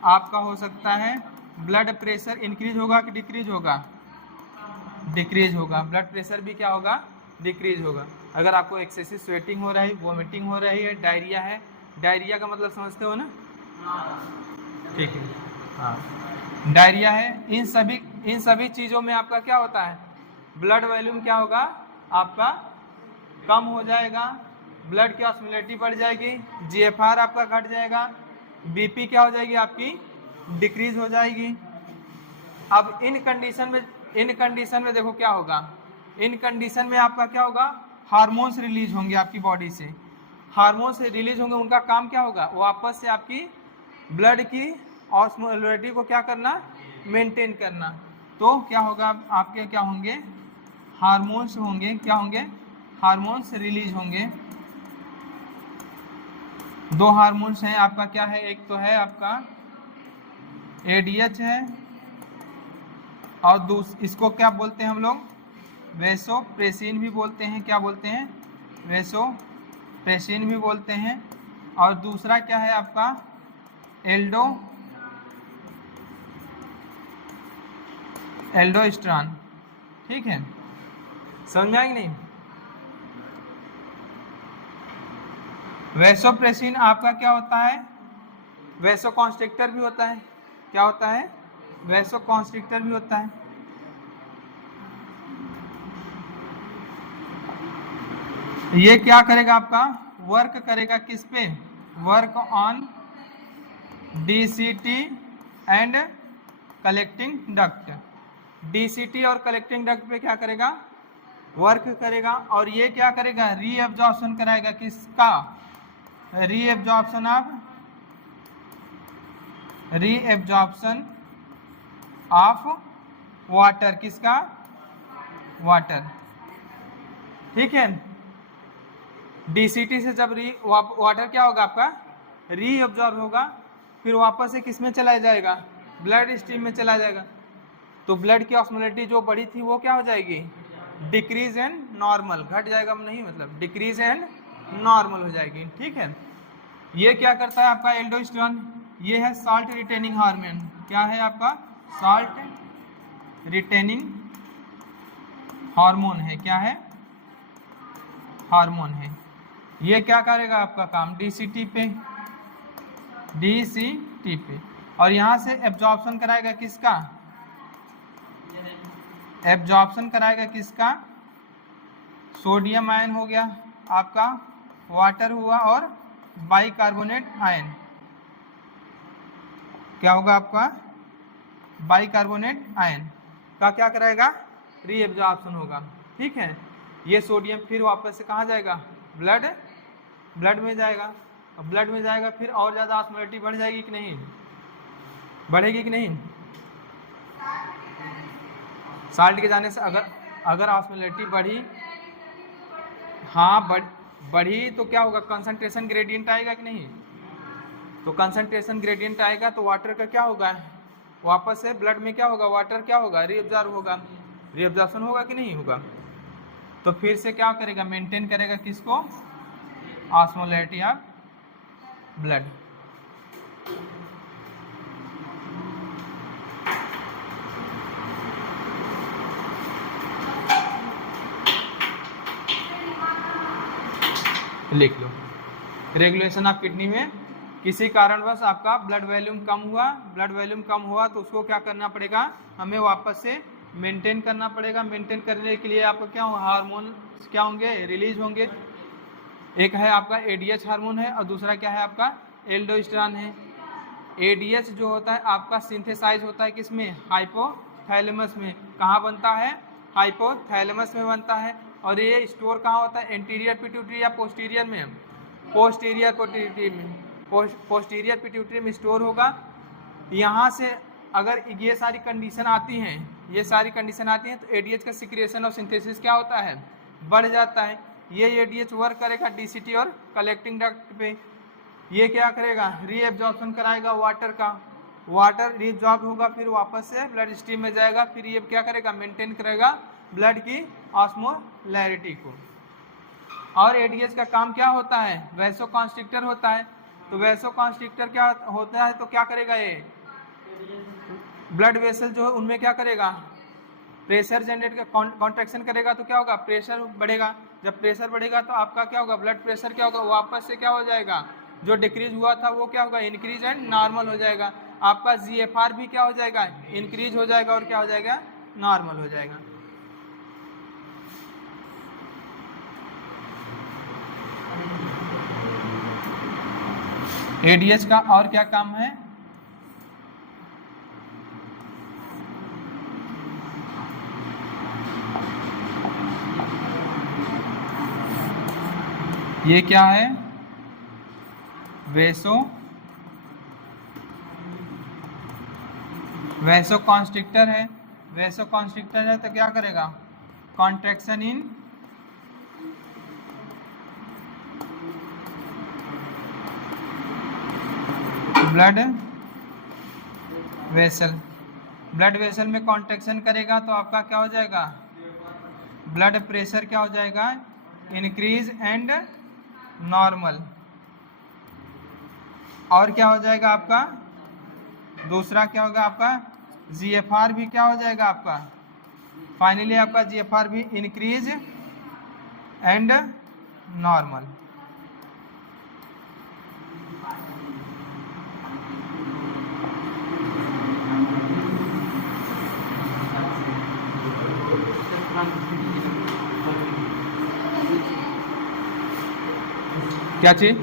आपका हो सकता है ब्लड प्रेशर इंक्रीज होगा कि डिक्रीज होगा, डिक्रीज होगा। ब्लड प्रेशर भी क्या होगा, डिक्रीज होगा। अगर आपको एक्सेसिव स्वेटिंग हो रही है, वोमिटिंग हो रही है, डायरिया है, डायरिया का मतलब समझते हो ना, ठीक है, हाँ डायरिया है, इन सभी चीज़ों में आपका क्या होता है, ब्लड वॉल्यूम क्या होगा आपका कम हो जाएगा, ब्लड की ऑस्मोलैरिटी बढ़ जाएगी, जीएफआर आपका घट जाएगा, बीपी क्या हो जाएगी आपकी, डिक्रीज हो जाएगी। अब इन कंडीशन में देखो क्या होगा, इन कंडीशन में आपका क्या होगा, हार्मोन्स रिलीज होंगे आपकी बॉडी से। हार्मोन से रिलीज होंगे उनका काम क्या होगा, वापस से आपकी ब्लड की ऑस्मोलैरिटी को क्या करना, मेंटेन करना। तो क्या होगा, आपके क्या होंगे, हार्मोन्स होंगे, क्या होंगे, हार्मोन्स रिलीज होंगे। दो हार्मोन्स हैं आपका, क्या है, एक तो है आपका एडीएच है और इसको क्या बोलते हैं हम लोग, वैसोप्रेसिन भी बोलते हैं, क्या बोलते हैं, वैसोप्रेसिन भी बोलते हैं। और दूसरा क्या है आपका एल्डोस्टेरॉन। ठीक है, समझ में आएगी नहीं। वैसोप्रेसिन आपका क्या होता है, वैसोकॉन्स्ट्रिक्टर भी होता है, क्या होता है, वैसोकॉन्स्ट्रिक्टर भी होता है। ये क्या करेगा, आपका वर्क करेगा किस पे, work on DCT and collecting duct. DCT और कलेक्टिंग डक्ट पे क्या करेगा, वर्क करेगा। और ये क्या करेगा, रीअब्जॉर्प्शन कराएगा, किसका, रीअब्जॉर्प्शन ऑफ वाटर, किसका, वाटर। ठीक है, डीसीटी से जब वाटर क्या होगा आपका, रीअब्जॉर्ब होगा, फिर वापस से किस में चला जाएगा, ब्लड स्ट्रीम में चला जाएगा। तो ब्लड की ऑस्मोलैरिटी जो बढ़ी थी वो क्या हो जाएगी, डिक्रीज एंड नॉर्मल, घट जाएगा नहीं, मतलब डिक्रीज एंड नॉर्मल हो जाएगी। ठीक है, ये क्या करता है आपका एल्डोस्टेरॉन, ये है साल्ट रिटेनिंग हार्मोन, क्या है आपका, साल्ट रिटेनिंग हार्मोन है, क्या है, हार्मोन है। ये क्या करेगा आपका काम, डीसीटी पे, और यहां से एब्जॉर्प्शन कराएगा, किसका, एब्जॉर्प्शन कराएगा किसका, सोडियम आयन हो गया आपका, वाटर हुआ, और बाइकार्बोनेट आयन, क्या होगा आपका, बाइकार्बोनेट आयन का क्या कराएगा, रीएब्जॉर्प्शन होगा। ठीक है, ये सोडियम फिर वापस से कहाँ जाएगा, ब्लड में जाएगा, और ब्लड में जाएगा फिर और ज़्यादा ऑस्मोलैरिटी बढ़ जाएगी कि नहीं, बढ़ेगी कि नहीं। साल्ट के जाने से अगर ऑस्मोलैरिटी बढ़ी, हाँ बढ़ी तो क्या होगा, कंसंट्रेशन ग्रेडियंट आएगा कि नहीं। तो कंसंट्रेशन ग्रेडियंट आएगा तो वाटर का क्या होगा, वापस से ब्लड में क्या होगा, वाटर क्या होगा, रीअब्जॉर्ब होगा, रीअब्जॉर्प्शन होगा कि नहीं होगा। तो फिर से क्या करेगा, मेंटेन करेगा किसको, ऑस्मोलैरिटी ऑफ ब्लड। लिख लो, रेगुलेशन ऑफ किडनी में किसी कारणवश आपका ब्लड वॉल्यूम कम हुआ तो उसको क्या करना पड़ेगा, हमें वापस से मेंटेन करना पड़ेगा। मेंटेन करने के लिए आपको क्या हार्मोन क्या होंगे, रिलीज होंगे। एक है आपका एडीएच हार्मोन है और दूसरा क्या है आपका एल्डोस्टेरॉन है। एडीएच जो होता है आपका सिंथेसाइज होता है किसमें, हाइपोथैलेमस में। कहाँ बनता है, हाइपोथैलेमस में बनता है। और ये स्टोर कहाँ होता है, एंटीरियर पिट्यूटरी या पोस्टीरियर में, पोस्टीरियर पिट्यूटरी में स्टोर होगा। यहाँ से अगर ये सारी कंडीशन आती हैं, तो एडीएच का सिक्रिएशन और सिंथेसिस क्या होता है, बढ़ जाता है। ये एडीएच वर्क करेगा डीसीटी और कलेक्टिंग डक्ट पे। ये क्या करेगा, रीएब्जॉर्प्शन कराएगा वाटर का, वाटर रीअब्जॉर्ब होगा फिर वापस से ब्लड स्ट्रीम में जाएगा। फिर ये क्या करेगा, मेंटेन करेगा ब्लड की ऑस्मोलैरिटी को। और एडीएच का काम क्या होता है, वैसोकॉन्स्ट्रिक्टर होता है। तो वैसोकॉन्स्ट्रिक्टर क्या होता है, तो क्या करेगा, ये ब्लड वेसल जो है उनमें क्या करेगा, प्रेशर जनरेट का कॉन्ट्रैक्शन करेगा। तो क्या होगा, प्रेशर बढ़ेगा। जब प्रेशर बढ़ेगा तो आपका क्या होगा, ब्लड प्रेशर क्या होगा, वापस से क्या हो जाएगा, जो डिक्रीज हुआ था वो क्या होगा, इंक्रीज एंड नॉर्मल हो जाएगा। आपका जीएफआर भी क्या हो जाएगा, इंक्रीज हो जाएगा और क्या हो जाएगा, नॉर्मल हो जाएगा। एडीएच का और क्या काम है, ये क्या है, वैसोकॉन्स्ट्रिक्टर है, वैसोकॉन्स्ट्रिक्टर है तो क्या करेगा, contraction in blood vessel, blood vessel में कॉन्ट्रैक्शन करेगा तो आपका क्या हो जाएगा, ब्लड प्रेशर क्या हो जाएगा, इंक्रीज एंड नॉर्मल। और क्या हो जाएगा आपका, दूसरा क्या होगा आपका, जीएफआर भी क्या हो जाएगा आपका, फाइनली आपका जीएफआर भी इंक्रीज एंड नॉर्मल। क्या चीज,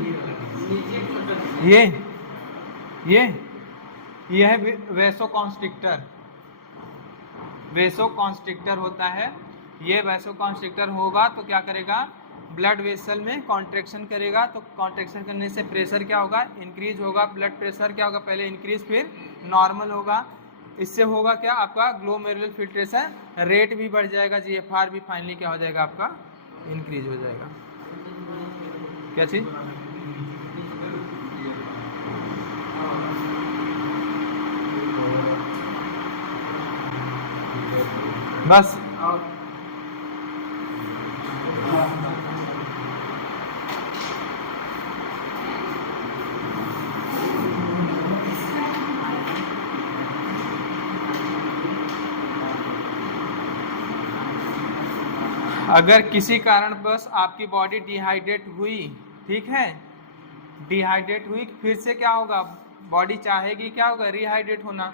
ये है वैसोकॉन्स्ट्रिक्टर, वैसोकॉन्स्ट्रिक्टर होता है। ये वैसोकॉन्स्ट्रिक्टर होगा तो क्या करेगा, ब्लड वेसल में कॉन्ट्रैक्शन करेगा, तो कॉन्ट्रैक्शन करने से प्रेशर क्या होगा, इंक्रीज होगा, ब्लड प्रेशर क्या होगा, पहले इंक्रीज फिर नॉर्मल होगा। इससे होगा क्या, आपका ग्लोमेरुलर फिल्ट्रेशन रेट भी बढ़ जाएगा, जीएफआर भी फाइनली क्या हो जाएगा आपका, इंक्रीज हो जाएगा। क्या चीज, बस अगर किसी कारणवश आपकी बॉडी डिहाइड्रेट हुई, ठीक है, डिहाइड्रेट हुई, फिर से क्या होगा, बॉडी चाहेगी क्या होगा, रिहाइड्रेट होना।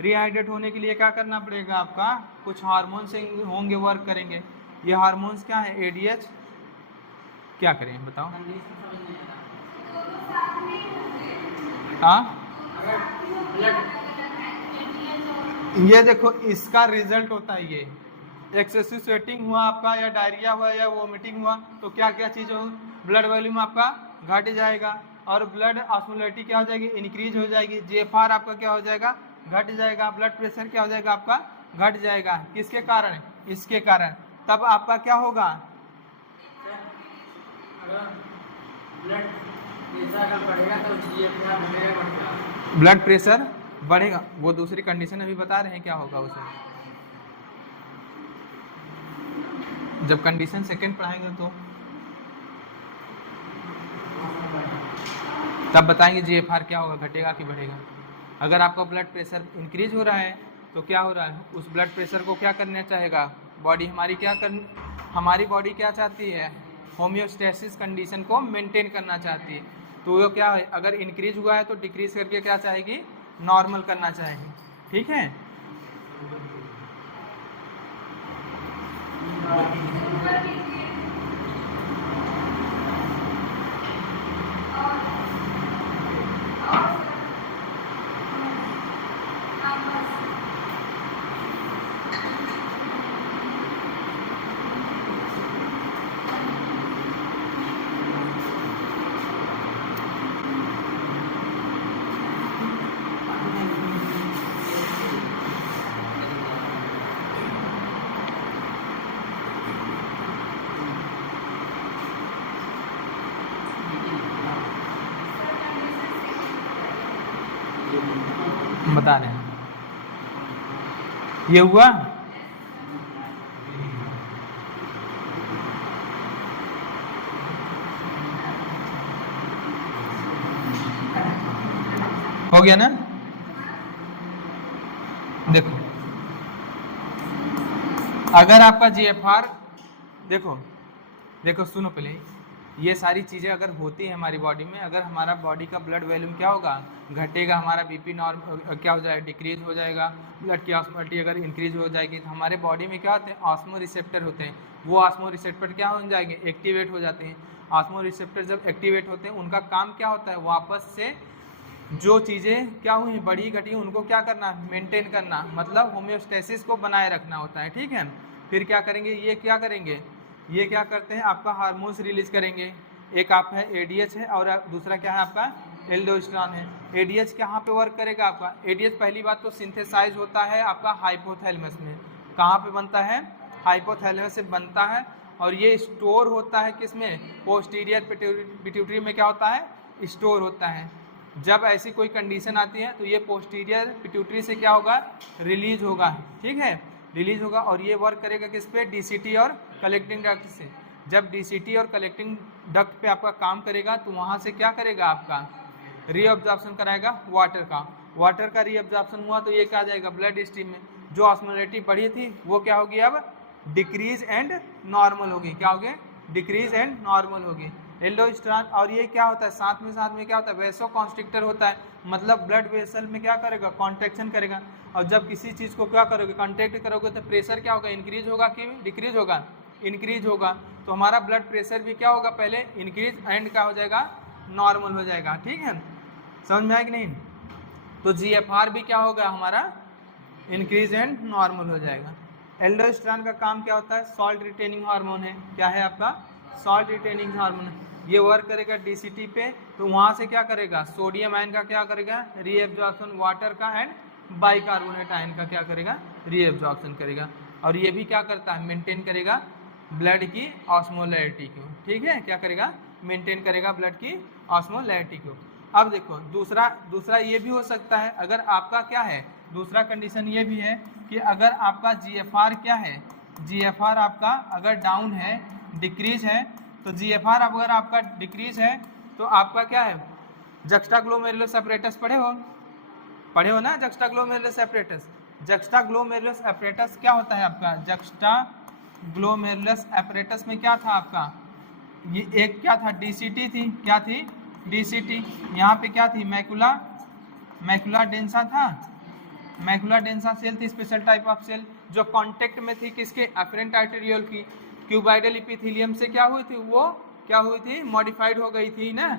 रिहाइड्रेट होने के लिए क्या करना पड़ेगा आपका, कुछ हार्मोन्स होंगे, वर्क करेंगे। ये हार्मोन्स क्या है, एडीएच, क्या करें बताओ। हाँ, ये देखो इसका रिजल्ट होता है, ये एक्सेसिव स्वेटिंग हुआ आपका, या डायरिया हुआ, या वोमिटिंग हुआ, तो क्या क्या चीज़ हो, ब्लड वॉल्यूम आपका घट जाएगा, और ब्लड ऑस्मोलैरिटी क्या हो जाएगी, इंक्रीज हो जाएगी, जीएफआर आपका क्या हो जाएगा, घट जाएगा, ब्लड प्रेशर क्या हो जाएगा आपका, घट जाएगा। किसके कारण, इसके कारण। तब आपका क्या होगा, ब्लड प्रेशर बढ़ेगा। वो दूसरी कंडीशन अभी बता रहे हैं क्या होगा उसे, जब कंडीशन सेकंड पढ़ाएंगे तो तब बताएंगे जीएफआर क्या होगा, घटेगा कि बढ़ेगा। अगर आपका ब्लड प्रेशर इंक्रीज हो रहा है तो क्या हो रहा है, उस ब्लड प्रेशर को क्या करना चाहेगा बॉडी, हमारी बॉडी क्या चाहती है, होम्योस्टेसिस कंडीशन को मेंटेन करना चाहती है। तो वो क्या है, अगर इंक्रीज हुआ है तो डिक्रीज करके क्या चाहेगी, नॉर्मल करना चाहेगी। ठीक है, बता रहे हैं ये हुआ। हो गया ना, देखो अगर आपका जीएफआर, देखो सुनो पहले, ये सारी चीज़ें अगर होती है हमारी बॉडी में, अगर हमारा बॉडी का ब्लड वॉल्यूम क्या होगा, घटेगा, हमारा बीपी नॉर्मल क्या हो जाएगा, डिक्रीज हो जाएगा, ब्लड की ऑस्मोलैरिटी अगर इंक्रीज हो जाएगी, तो हमारे बॉडी में क्या होते हैं, ऑस्मो रिसेप्टर होते हैं। वो ऑस्मो रिसेप्टर क्या हो जाएंगे, एक्टिवेट हो जाते हैं। ऑस्मो रिसेप्टर जब एक्टिवेट होते हैं, उनका काम क्या होता है, वापस से जो चीज़ें क्या हुई बड़ी घटी उनको क्या करना, मेंटेन करना, मतलब होम्योस्टेसिस को बनाए रखना होता है। ठीक है, फिर क्या करेंगे, ये क्या करेंगे, ये क्या करते हैं, आपका हार्मोन्स रिलीज करेंगे। एक आप है एडीएच है और दूसरा क्या है आपका एल्डोस्टेरॉन है। एडीएच कहाँ पे वर्क करेगा आपका? एडीएच पहली बात तो सिंथेसाइज होता है आपका हाइपोथैलेमस में। कहाँ पे बनता है? हाइपोथैलेमस से बनता है। और ये स्टोर होता है किसमें? पोस्टीरियर पिट्यूटरी में क्या होता है? स्टोर होता है। जब ऐसी कोई कंडीशन आती है तो ये पोस्टीरियर पिट्यूटरी से क्या होगा? रिलीज होगा, ठीक है, रिलीज होगा। और ये वर्क करेगा किस पे? डीसीटी और कलेक्टिंग डक्ट से। जब डीसीटी और कलेक्टिंग डक्ट पे आपका काम करेगा तो वहाँ से क्या करेगा? आपका रीअब्जॉर्प्शन कराएगा वाटर का। वाटर का रीअब्जॉर्प्शन हुआ तो ये क्या आ जाएगा? ब्लड स्ट्रीम में। जो ऑस्मोलैरिटी बढ़ी थी वो क्या होगी? अब डिक्रीज एंड नॉर्मल होगी। क्या होगी? डिक्रीज एंड नॉर्मल होगी एल्डोस्टेरॉन। और ये क्या होता है? साथ में क्या होता है? वैसो कॉन्स्ट्रिक्टर होता है, मतलब ब्लड वेसल में क्या करेगा? कॉन्ट्रैक्शन करेगा। और जब किसी चीज़ को क्या करोगे? कॉन्ट्रैक्ट करोगे तो प्रेशर क्या होगा? इंक्रीज होगा कि डिक्रीज होगा? इंक्रीज होगा। तो हमारा ब्लड प्रेशर भी क्या होगा? पहले इंक्रीज एंड क्या हो जाएगा? नॉर्मल हो जाएगा, ठीक है। समझ में आया कि नहीं? तो जीएफआर भी क्या होगा? हमारा इंक्रीज एंड नॉर्मल हो जाएगा। एल्डोस्टेरॉन का काम क्या होता है? सॉल्ट रिटेनिंग हार्मोन है। क्या है आपका? Salt retaining hormone. ये वर्क करेगा डीसीटी पे, तो वहाँ से क्या करेगा? सोडियम आयन का क्या करेगा? रीएब्जॉर्प्शन। वाटर का एंड बाइकार्बोनेट आयन का क्या करेगा? रीएब्जॉर्प्शन करेगा। और ये भी क्या करता है? मेंटेन करेगा ब्लड की ऑस्मोलैरिटी को, ठीक है। क्या करेगा? मेंटेन करेगा ब्लड की ऑस्मोलैरिटी को। अब देखो दूसरा ये भी हो सकता है, अगर आपका क्या है? दूसरा कंडीशन ये भी है कि अगर आपका जीएफआर क्या है? जीएफआर आपका अगर डाउन है, डिक्रीज है, तो जीएफआर अगर आपका डिक्रीज है तो आपका क्या है? जक्स्टाग्लोमेरुलस एपरेटस पढ़े हो ना? Juxtaglomerular apparatus. जक्स्टाग्लोमेरुलस एपरेटस क्या होता है आपका? जक्स्टाग्लोमेरुलस एपरेटस में क्या था आपका? ये एक क्या था? डीसीटी थी। क्या थी? डीसीटी। यहाँ पे क्या थी? मैकुला डेंसा था। मैकुला डेंसा सेल थी, स्पेशल टाइप ऑफ सेल, जो कांटेक्ट में थी किसके? एफरेंट आर्टेरियोल की। क्यूबाइडल इपिथेलियम से क्या हुई थी? वो क्या हुई थी? मॉडिफाइड हो गई थी ना।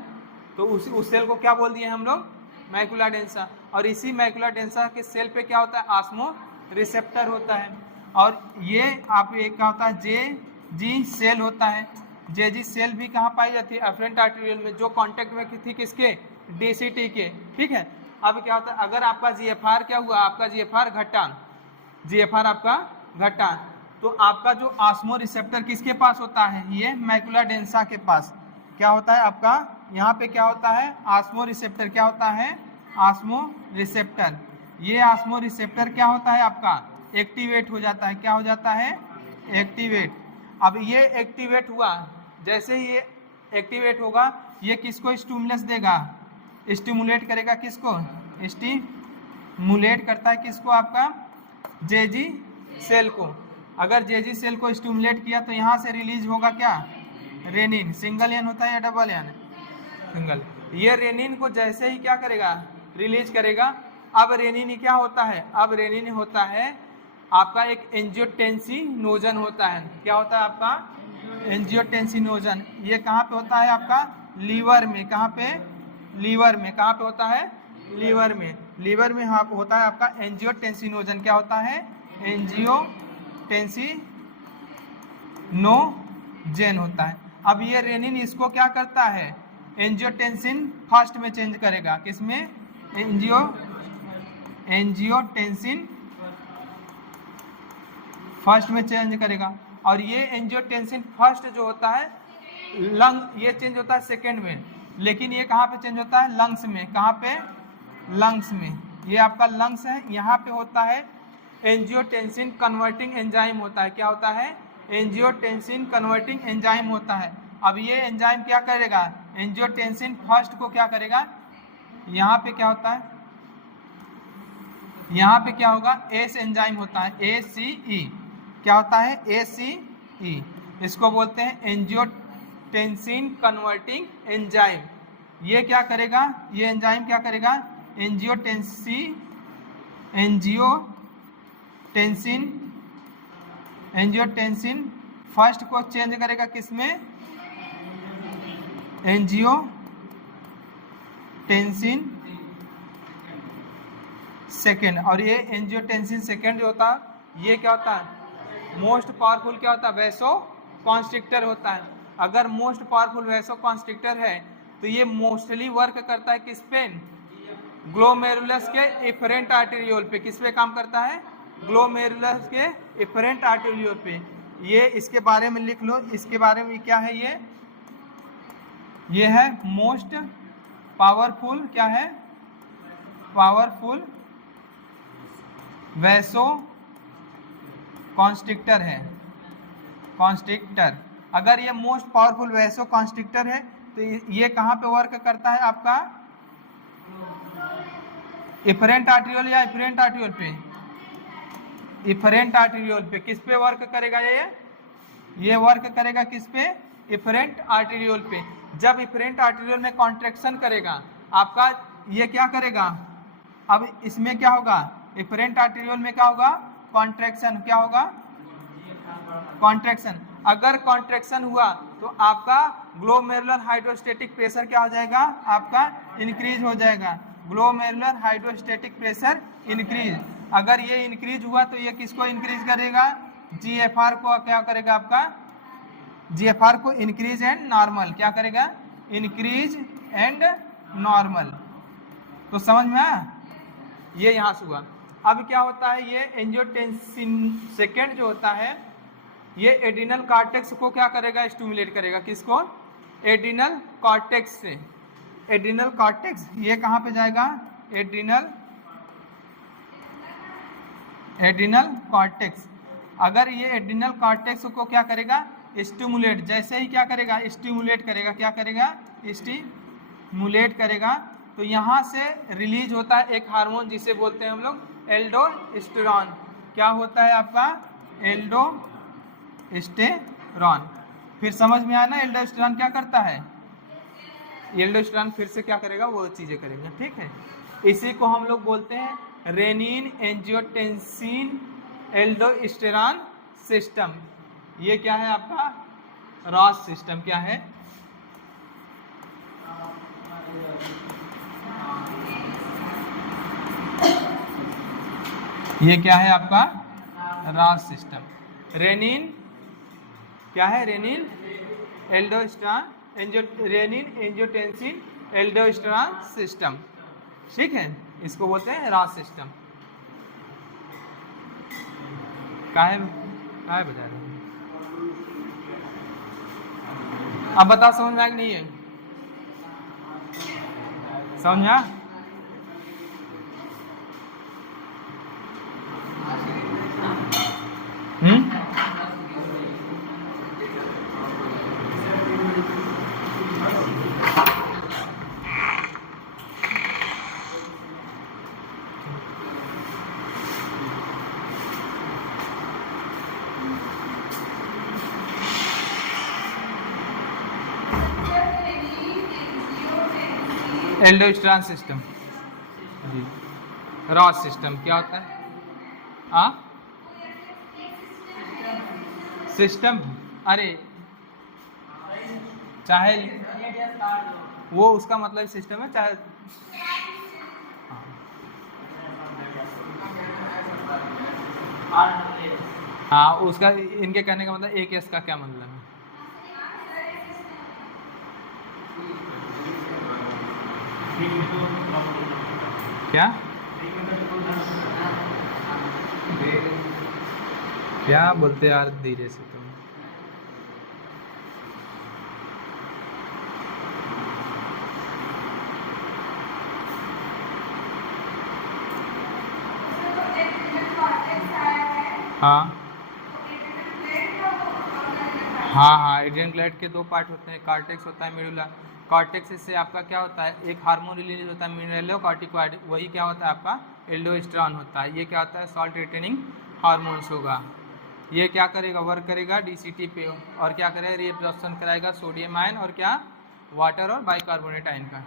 तो उस सेल को क्या बोल दिए हम लोग? Macula densa. और इसी मैकुला डेंसा के सेल पे क्या होता है? ऑस्मो रिसेप्टर होता है। और ये आप एक क्या होता है? जेजी सेल होता है। जेजी सेल भी कहाँ पाई जाती है? एफरेंट आर्टेरियल में, जो कांटेक्ट में थी किसके? डीसीटी के, ठीक है। अब क्या होता है? अगर आपका जीएफआर क्या हुआ? आपका जीएफआर घटा, जीएफआर आपका घटा, तो आपका जो ऑस्मो रिसेप्टर किसके पास होता है? ये मैकुला डेंसा के पास क्या होता है आपका? यहाँ पे क्या होता है? Osmo receptor. क्या होता है? Osmo receptor. ये ऑस्मो रिसेप्टर क्या होता है आपका? एक्टिवेट हो जाता है। क्या हो जाता है? एक्टिवेट। अब ये एक्टिवेट हुआ, जैसे ही ये एक्टिवेट होगा, ये किसको स्टिमुलस देगा? स्टिमुलेट करेगा किसको? स्टिमुलेट करता है किसको? आपका जेजी सेल को। अगर जेजी सेल को स्टिमुलेट किया तो यहाँ से रिलीज होगा क्या? रेनिन। सिंगल एन होता है या डबल एन? सिंगल। ये रेनिन को जैसे ही क्या करेगा? रिलीज करेगा। अब रेनिन क्या होता है? अब रेनिन होता है आपका एक एंजियोटेंसिनोजन होता है। क्या होता है आपका? एंजियोटेंसिनोजन। ये कहाँ पे होता है आपका? लीवर में। कहाँ पे? लीवर में। कहाँ पे होता है? लीवर में। लीवर में होता है आपका एंजियोटेंसिनोजन। क्या होता है? एंजियोटेंसिनोजन होता है। अब ये रेनिन इसको क्या करता है? एंजियोटेंसिन फर्स्ट में चेंज करेगा। किसमें? एंजियोटेंसिन फर्स्ट में चेंज करेगा। और ये एंजियोटेंसिन फर्स्ट जो होता है लंग, ये चेंज होता है सेकेंड में, लेकिन ये कहाँ पे चेंज होता है? लंग्स में। कहाँ पे? लंग्स में। ये आपका लंग्स है, यहाँ पे होता है एंजियोटेंसिन कन्वर्टिंग एंजाइम होता है। क्या होता है? एंजियोटेंसिन कन्वर्टिंग एंजाइम होता है। अब ये एंजाइम क्या करेगा? एंजियोटेंसिन फर्स्ट को क्या करेगा? यहाँ पे क्या होता है? यहाँ पे क्या होगा? एस एंजाइम होता है, ACE। क्या होता है? ACE। इसको बोलते हैं एंजियोटेंसिन कन्वर्टिंग एंजाइम। ये क्या करेगा? ये एंजाइम क्या करेगा? एंजियोटेंसिन फर्स्ट को चेंज करेगा किसमें? Angiotensin second. और ये एंजियोटेंसिन सेकेंड जो होता है, ये क्या होता है? मोस्ट पावरफुल क्या होता है? वैसो कॉन्स्ट्रिक्टर होता है। अगर मोस्ट पावरफुल वैसो कॉन्स्ट्रिक्टर है तो ये मोस्टली वर्क करता है किस पे, ग्लोमेरुलस के एफरेंट आर्टेरियोल पे। किस पे काम करता है, ग्लोमेरुलस के एफरेंट आर्टेरियोल पे। ये इसके बारे में लिख लो, इसके बारे में क्या है, ये है मोस्ट पावरफुल, क्या है, पावरफुल वैसो कॉन्स्ट्रिक्टर है, कॉन्स्ट्रिक्टर। अगर ये मोस्ट पावरफुल वैसो कॉन्स्ट्रिक्टर है तो ये कहाँ पे वर्क करता है आपका, इफरेंट आर्टेरियोल या इफरेंट आर्टेरियोल पे, इफरेंट आर्टेरियोल पे। किस पे वर्क करेगा ये वर्क करेगा किस पे, इफरेंट आर्टेरियोल पे। जब इफरेंट आर्टेरियोल में कॉन्ट्रैक्शन करेगा आपका, ये क्या करेगा, अब इसमें क्या होगा, इफरेंट आर्टेरियोल में क्या होगा, कॉन्ट्रैक्शन, क्या होगा, कॉन्ट्रैक्शन। अगर कॉन्ट्रैक्शन हुआ तो आपका ग्लोमेरुलर हाइड्रोस्टेटिक प्रेशर क्या हो जाएगा, आपका इंक्रीज हो जाएगा, ग्लोमेरुलर हाइड्रोस्टेटिक प्रेशर इंक्रीज। अगर ये इंक्रीज हुआ तो ये किसको इंक्रीज करेगा, जीएफआर को क्या करेगा आपका, जीएफआर को इंक्रीज एंड नॉर्मल, क्या करेगा, इंक्रीज एंड नॉर्मल। तो समझ में आया, ये यहाँ से हुआ। अब क्या होता है, ये एंजियोटेंसिन सेकेंड जो होता है ये एड्रिनल कॉर्टेक्स को क्या करेगा, स्टिमुलेट करेगा, किसको, एड्रिनल कॉर्टेक्स से। एड्रिनल कॉर्टेक्स ये कहाँ पे जाएगा, एड्रिनल कॉर्टेक्स। अगर ये एड्रिनल कॉर्टेक्स को क्या करेगा, स्टिमुलेट, जैसे ही क्या करेगा, स्टिमुलेट करेगा, क्या करेगा, स्टिमुलेट करेगा, तो यहाँ से रिलीज होता है एक हार्मोन जिसे बोलते हैं हम लोग एल्डोस्टेरॉन। क्या होता है आपका, एल्डोस्टेरॉन। फिर समझ में आया ना एल्डोस्टेरॉन क्या करता है, एल्डोस्टेरॉन फिर से क्या करेगा, वो चीजें करेगा, ठीक है। इसी को हम लोग बोलते हैं रेनिन एंजियोटेंसिन एल्डोस्टेरॉन सिस्टम। ये क्या है आपका, रॉस सिस्टम। क्या है, ये क्या है आपका, रॉस सिस्टम। रेनिन क्या है, renin aldosterone renin angiotensin aldosterone system, ठीक है, इसको बोलते हैं रॉस सिस्टम। काहे बता रहे हैं, अब बताओ समझ में आया कि नहीं है, समझ में आया। एल्डोस्टेरॉन सिस्टम, रॉस सिस्टम क्या होता है, सिस्टम, अरे चाहे वो उसका मतलब सिस्टम है, चाहे हाँ उसका, इनके कहने का मतलब एक एस का क्या मतलब है, क्या क्या बोलते यार धीरे से तुम। हाँ हाँ, एड्रिनल ग्लैंड के दो पार्ट होते हैं, कॉर्टेक्स होता है, मेडुला। कॉर्टेक्स से आपका क्या होता है, एक हार्मोन रिलीज होता है मिनरलोकॉर्टिकॉइड, वही क्या होता है आपका एल्डोस्टेरॉन होता है। ये क्या होता है, सॉल्ट रिटेनिंग हार्मोन्स होगा। ये क्या करेगा, वर्क करेगा डीसीटी पे, और क्या करेगा, रीएब्जॉर्प्शन कराएगा सोडियम आयन और क्या, वाटर और बाइकार्बोनेट आयन का।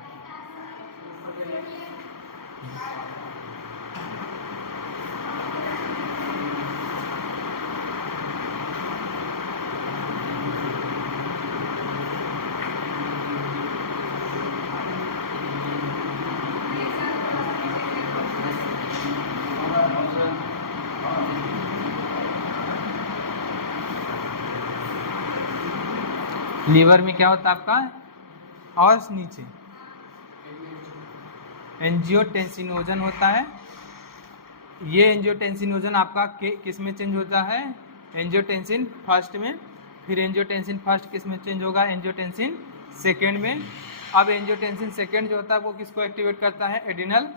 लीवर में क्या होता है आपका, और नीचे एंजियोटेंसिनोजन होता है। ये एंजियोटेंसिनोजन आपका किस में चेंज होता है? एंजियोटेंसिन फर्स्ट में। फिर एंजियोटेंसिन फर्स्ट किस में चेंज होगा? एंजियोटेंसिन सेकेंड में। अब एंजियोटेंसिन सेकेंड जो होता है वो किसको एक्टिवेट करता है? एड्रिनल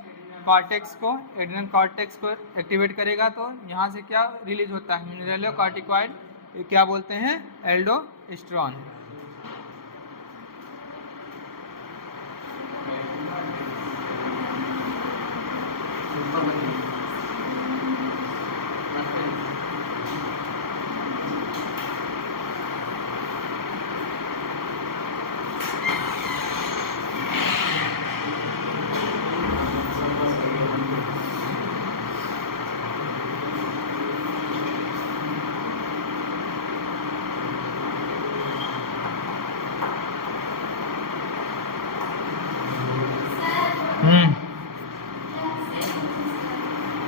कॉर्टेक्स को। एड्रिनल कॉर्टेक्स को एक्टिवेट करेगा तो यहाँ से क्या रिलीज होता है? मिनरलोकॉर्टिकॉइड, क्या बोलते हैं? एल्डोस्टेरोन।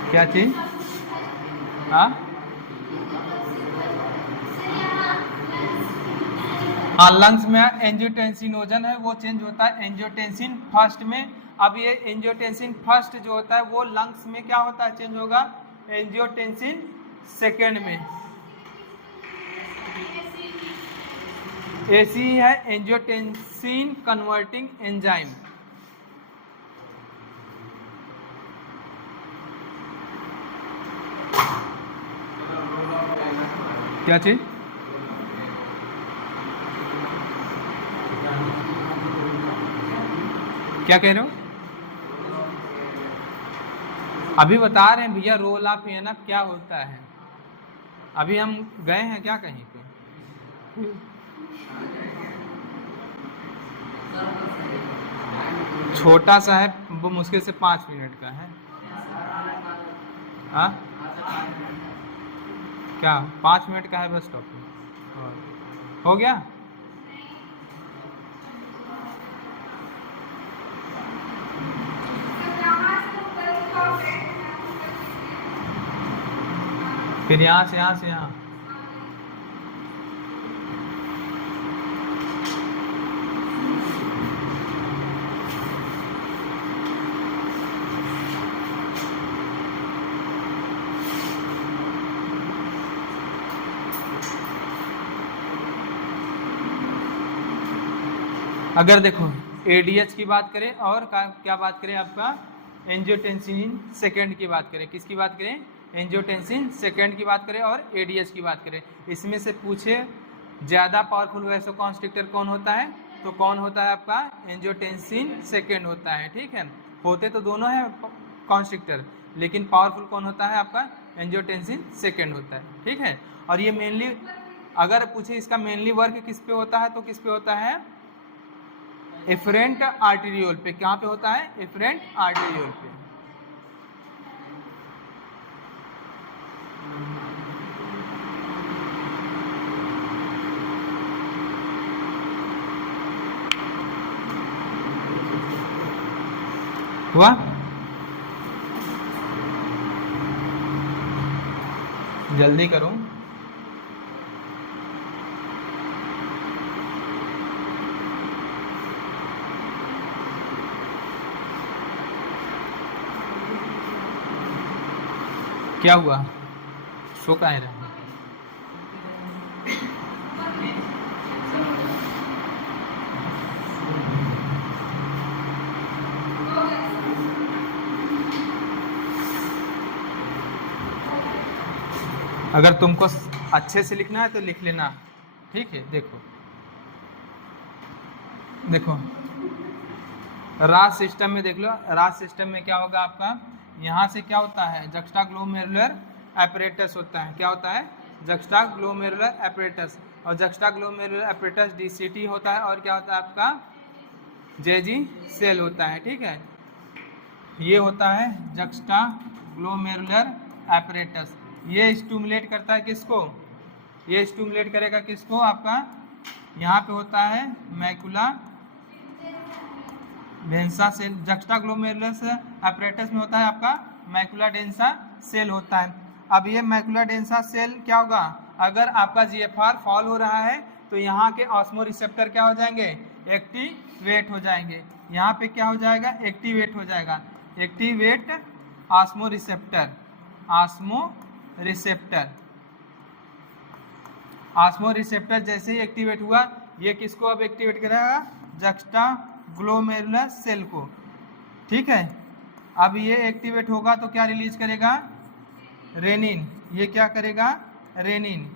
क्या चीज? हाँ लंग्स में एंजियोटेंसिनोजन है वो चेंज होता है एंजियोटेंसिन फर्स्ट में। अब ये एंजियोटेंसिन फर्स्ट जो होता है वो लंग्स में क्या होता है? चेंज होगा एंजियोटेंसिन सेकेंड में। एसी है एंजियोटेंसिन कन्वर्टिंग एंजाइम। क्या चीज? क्या कह रहे हो? अभी बता रहे हैं भैया रोल ऑफ एनफ क्या होता है। अभी हम गए हैं क्या कहीं पे? छोटा सा है वो, मुश्किल से 5 मिनट का है। हाँ क्या 5 मिनट का है बस टॉपिक? हो गया? फिर यहाँ से यहाँ अगर देखो एडीएच की बात करें और क्या बात करें? आपका एंजियोटेंसिन सेकेंड की बात करें। किसकी बात करें? एंजियोटेंसिन सेकेंड की बात करें और एडीएच की बात करें। इसमें से पूछे ज़्यादा पावरफुल वैसोकॉन्स्ट्रिक्टर कौन होता है? तो कौन होता है आपका? एंजियोटेंसिन सेकेंड होता है। ठीक है, होते तो दोनों हैं कॉन्स्ट्रिक्टर, लेकिन पावरफुल कौन होता है आपका? एंजियोटेंसिन सेकेंड होता है। ठीक है, और ये मेनली अगर पूछे इसका मेनली वर्क किस पे होता है तो किस पे होता है? एफरेंट आर्टेरियोल पे। कहाँ पे होता है? एफरेंट आर्टेरियोल पे। हुआ? जल्दी करो। क्या हुआ? सो काहे रहे? अगर तुमको अच्छे से लिखना है तो लिख लेना। ठीक है, देखो राज सिस्टम में देख लो। राज सिस्टम में क्या होगा आपका? यहाँ से क्या होता है? जक्स्टाग्लोमेरुलर एपरेटस होता है। क्या होता है? Juxtaglomerular apparatus. और जक्स्टाग्लोमेरुलर एपरेटस डीसीटी होता है। और क्या होता है आपका? जेजी सेल होता है। ठीक है, ये होता है जक्स्टाग्लोमेरुलर एपरेटस। ये स्टिमुलेट करता है किसको? ये स्टिमुलेट करेगा किसको? आपका यहाँ पे होता है macula densa cell. Juxtaglomerular apparatus में होता है आपका मैकुला डेंसा सेल होता है। अब ये मैकुला डेंसा सेल क्या होगा? अगर आपका जीएफआर फॉल हो रहा है तो यहाँ के ऑस्मो रिसेप्टर क्या हो जाएंगे? एक्टिवेट हो जाएंगे। यहाँ पे क्या हो जाएगा, एक्टिवेट हो जाएगा, activate osmo receptor, osmo receptor, osmo receptor जैसे ही एक्टिवेट हुआ, ये किसको अब एक्टिवेट करेगा, जक्स्टा ग्लोमेरुलर सेल को, ठीक है। अब ये एक्टिवेट होगा तो क्या रिलीज करेगा, रेनिन, ये क्या करेगा, रेनिन,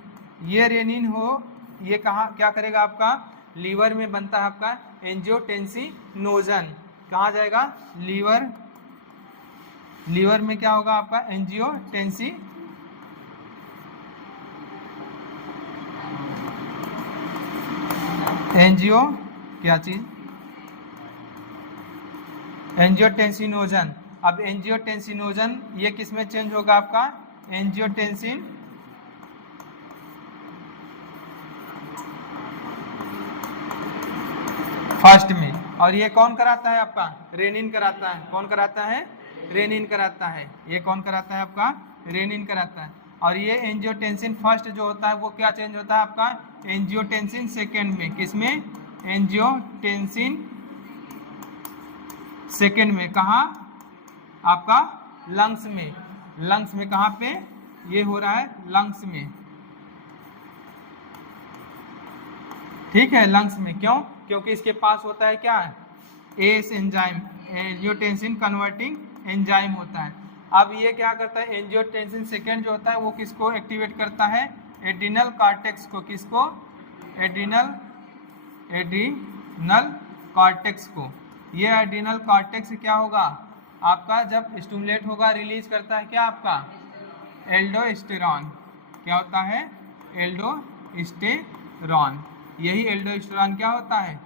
ये रेनिन हो, ये कहाँ क्या करेगा, आपका लीवर में बनता है आपका एंजियोटेंसिनोजन, कहाँ जाएगा, लीवर, लीवर में क्या होगा आपका एंजियो क्या चीज, एंजियोटेंसिनोजन। अब एंजियोटेंसिनोजन ये किस में चेंज होगा, आपका एंजियोटेंसिन फर्स्ट में, और ये कौन कराता है आपका, रेनिन कराता है, कौन कराता है, रेनिन कराता है, ये कौन कराता है आपका, रेनिन कराता है। और ये एंजियोटेंसिन फर्स्ट जो होता है वो क्या चेंज होता है आपका, एंजियोटेंसिन सेकेंड में, किसमें, एंजियोटेंसिन सेकेंड में, कहाँ, आपका लंग्स में, लंग्स में, कहाँ पे ये हो रहा है, लंग्स में, ठीक है, लंग्स में, क्यों, क्योंकि इसके पास होता है क्या, ACE enzyme, angiotensin converting enzyme होता है। अब ये क्या करता है, एंजियोटेंसिन सेकेंड जो होता है वो किसको एक्टिवेट करता है, एड्रिनल कॉर्टेक्स को, किसको, एड्रिनल कॉर्टेक्स को। ये एड्रिनल कॉर्टेक्स क्या होगा आपका, जब स्टिमुलेट होगा रिलीज करता है क्या आपका, एल्डोस्टेरॉन, क्या होता है, एल्डोस्टेरॉन। यही एल्डोस्टेरॉन क्या होता है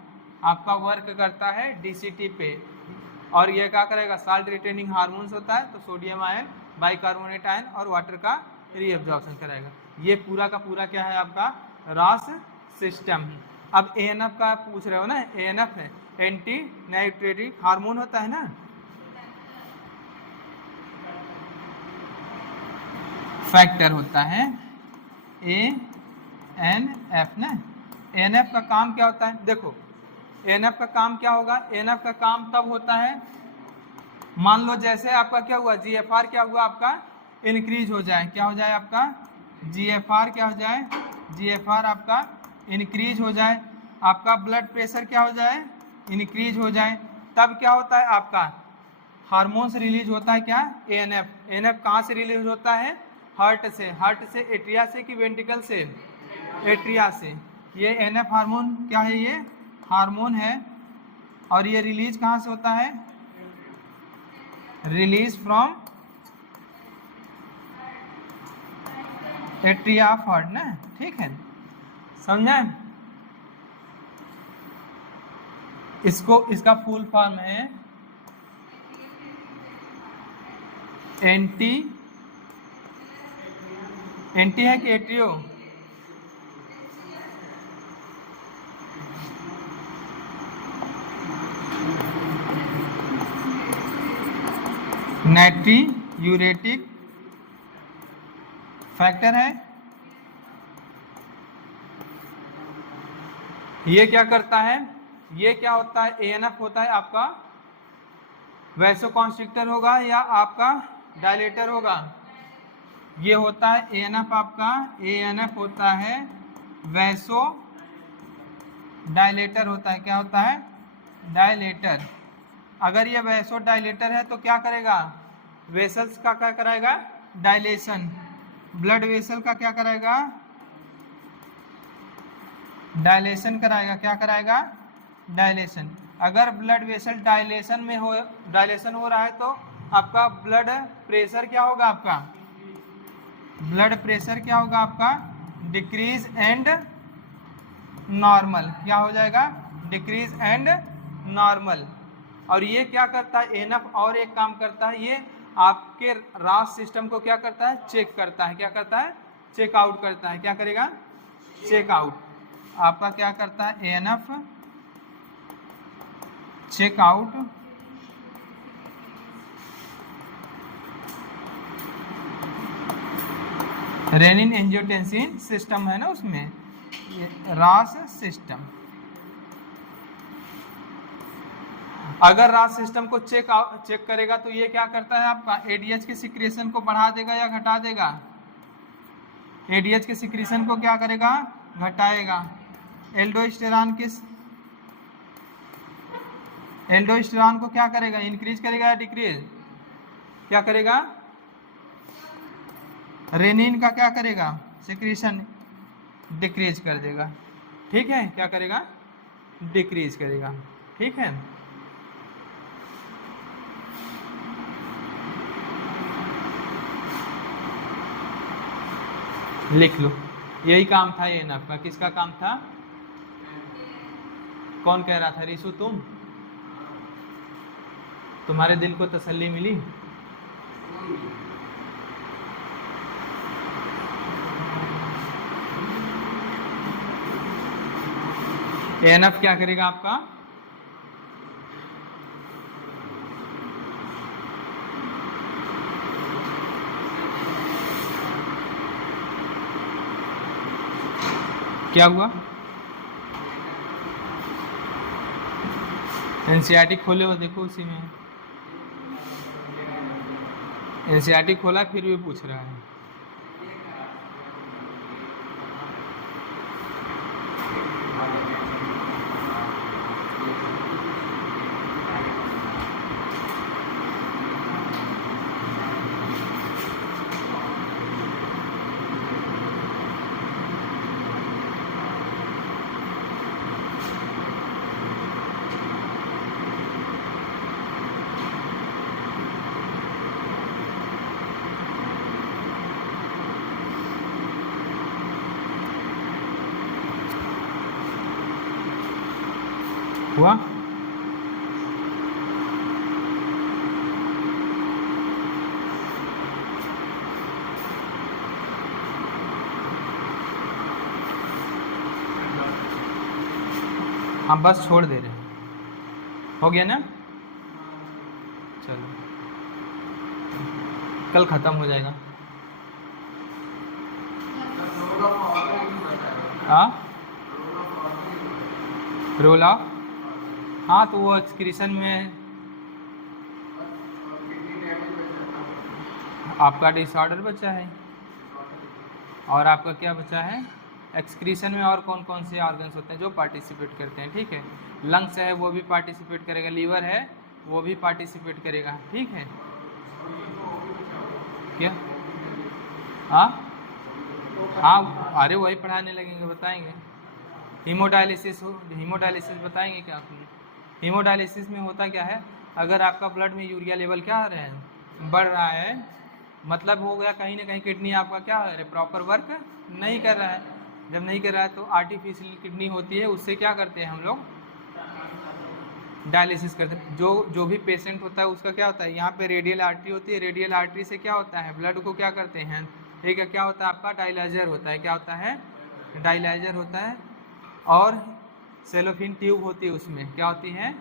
आपका, वर्क करता है डीसीटी पे, और ये क्या करेगा, साल्ट रिटेनिंग हार्मोन्स होता है, तो सोडियम आयन, बाइकार्बोनेट आयन और वाटर का रीअब्जॉर्प्शन कराएगा। ये पूरा का पूरा क्या है आपका, रॉस सिस्टम। अब एएनएफ का पूछ रहे हो ना, एएनएफ है एंटी नाइट्रेटिक हार्मोन होता है ना, फैक्टर होता है एएनएफ ना। एएनएफ का काम क्या होता है, देखो एएनएफ का काम क्या होगा, एएनएफ का काम तब होता है, मान लो जैसे आपका क्या हुआ, जीएफआर क्या हुआ आपका, इंक्रीज हो जाए, क्या हो जाए आपका, जीएफआर क्या हो जाए, जीएफआर आपका इंक्रीज हो जाए, आपका ब्लड प्रेशर क्या हो जाए, इंक्रीज हो जाए, तब क्या होता है आपका हार्मोन्स रिलीज होता है, क्या, एएनएफ। एएनएफ कहाँ से रिलीज होता है, हार्ट से, हार्ट से, एट्रिया से कि वेंट्रिकल से, एट्रिया से। ये एएनएफ हार्मोन क्या है, ये हार्मोन है, और ये रिलीज कहाँ से होता है, release from atria of heart ना, ठीक है, समझा। इसको, इसका फुल फॉर्म है एंटी, एंटी है कि एट्रियो, नाइट्रियूरेटिक फैक्टर है। ये क्या करता है, ये क्या होता है, एएनएफ होता है आपका वैसोकॉन्स्ट्रिक्टर होगा या आपका डायलेटर होगा, ये होता है एएनएफ आपका, एएनएफ होता है वैसो डायलेटर होता है, क्या होता है, डायलेटर। अगर ये वैसो डायलेटर है तो क्या करेगा, वेसल्स का क्या कराएगा, डायलेशन, ब्लड वेसल का क्या कराएगा, डायलेशन कराएगा, क्या कराएगा, डायलेशन। अगर ब्लड वेसल डायलेशन में हो, डायलेशन हो रहा है तो आपका ब्लड प्रेशर क्या होगा, आपका ब्लड प्रेशर क्या होगा आपका, डिक्रीज एंड नॉर्मल, क्या हो जाएगा, डिक्रीज एंड नॉर्मल। और ये क्या करता है, एएनएफ और एक काम करता है, ये आपके रास सिस्टम को क्या करता है, चेक करता है, क्या करता है, चेक आउट करता है, क्या करेगा, चेक आउट। आपका क्या करता है, ANF check out renin angiotensin system है ना, उसमें ये रास सिस्टम, अगर राज सिस्टम को चेक करेगा तो ये क्या करता है आपका, एडीएच के सिक्रेशन को बढ़ा देगा या घटा देगा, एडीएच के सिक्रेशन को क्या करेगा, घटाएगा। एल्डोस्टेरॉन को क्या करेगा, इंक्रीज करेगा या डिक्रीज, क्या करेगा, रेनिन का क्या करेगा, सिक्रेशन डिक्रीज कर देगा। ठीक है, क्या करेगा, डिक्रीज करेगा। ठीक है, लिख लो, यही काम था ये एनएफ का। किसका काम था, कौन कह रहा था, रिशु तुम, तुम्हारे दिल को तसल्ली मिली। एनएफ क्या करेगा आपका, क्या हुआ, एनसीईआरटी खोले हो, देखो उसी में एनसीईआरटी खोला, फिर भी पूछ रहा है। हुआ, हम बस छोड़ दे रहे हैं, हो गया ना, चलो कल खत्म हो जाएगा। हाँ, रोल ऑफ, हाँ तो वो एक्सक्रीशन में आपका डिसऑर्डर बचा है, और आपका क्या बचा है, एक्सक्रीशन में और कौन कौन से ऑर्गन्स होते हैं जो पार्टिसिपेट करते हैं। ठीक है, लंग्स है वो भी पार्टिसिपेट करेगा, लीवर है वो भी पार्टिसिपेट करेगा। ठीक है, क्या, हाँ हाँ, अरे वही पढ़ाने लगेंगे, बताएंगे। हीमोडायलिसिस बताएंगे क्या आपको। हीमोडायलिसिस में होता क्या है, अगर आपका ब्लड में यूरिया लेवल क्या आ रहा है, बढ़ रहा है, मतलब हो गया कहीं ना कहीं किडनी आपका क्या है, प्रॉपर वर्क नहीं कर रहा है। जब नहीं कर रहा है तो आर्टिफिशियल किडनी होती है, उससे क्या करते हैं हम लोग, डायलिसिस करते हैं। जो भी पेशेंट होता है उसका क्या होता है, यहाँ पे रेडियल आर्टरी होती है, रेडियल आर्टरी से क्या होता है, ब्लड को क्या करते हैं, एक क्या होता है आपका डायलाइजर होता है, क्या होता है, डायलाइजर होता है, और सेलोफिन ट्यूब होती है, उसमें क्या होती है,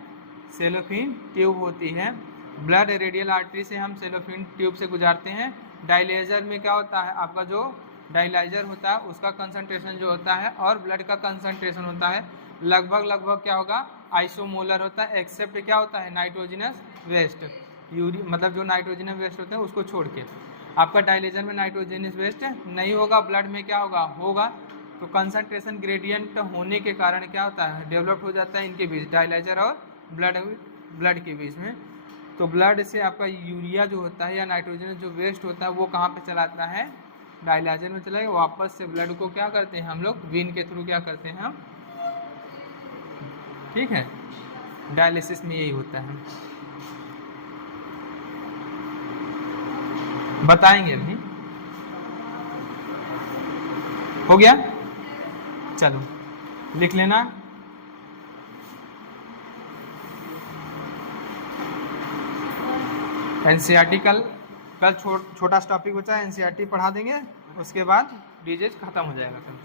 सेलोफिन ट्यूब होती है। ब्लड रेडियल आर्टरी से हम सेलोफिन ट्यूब से गुजारते हैं। डायलाइजर में क्या होता है, आपका जो डायलाइजर होता है उसका कंसंट्रेशन जो होता है और ब्लड का कंसंट्रेशन होता है लगभग क्या होगा, आइसोमोलर होता है, एक्सेप्ट क्या होता है, नाइट्रोजनस वेस्ट, मतलब जो नाइट्रोजनस वेस्ट होते हैं उसको छोड़ के। आपका डायलाइजर में नाइट्रोजनस वेस्ट नहीं होगा, ब्लड में क्या होगा, तो कंसंट्रेशन ग्रेडियंट होने के कारण क्या होता है, डेवलप हो जाता है इनके बीच, डायलाइजर और ब्लड के बीच में। तो ब्लड से आपका यूरिया जो होता है या नाइट्रोजन जो वेस्ट होता है वो कहाँ पे चलाता है, डायलाइजर में चलाएगा, वापस से ब्लड को क्या करते हैं हम लोग, वीन के थ्रू क्या करते हैं हम। ठीक है, डायलिसिस में यही होता है, बताएंगे अभी। हो गया, चलो लिख लेना। एनसीईआरटी कल छोटा टॉपिक बचा है, एनसीईआरटी पढ़ा देंगे, उसके बाद डीजे खत्म हो जाएगा कल।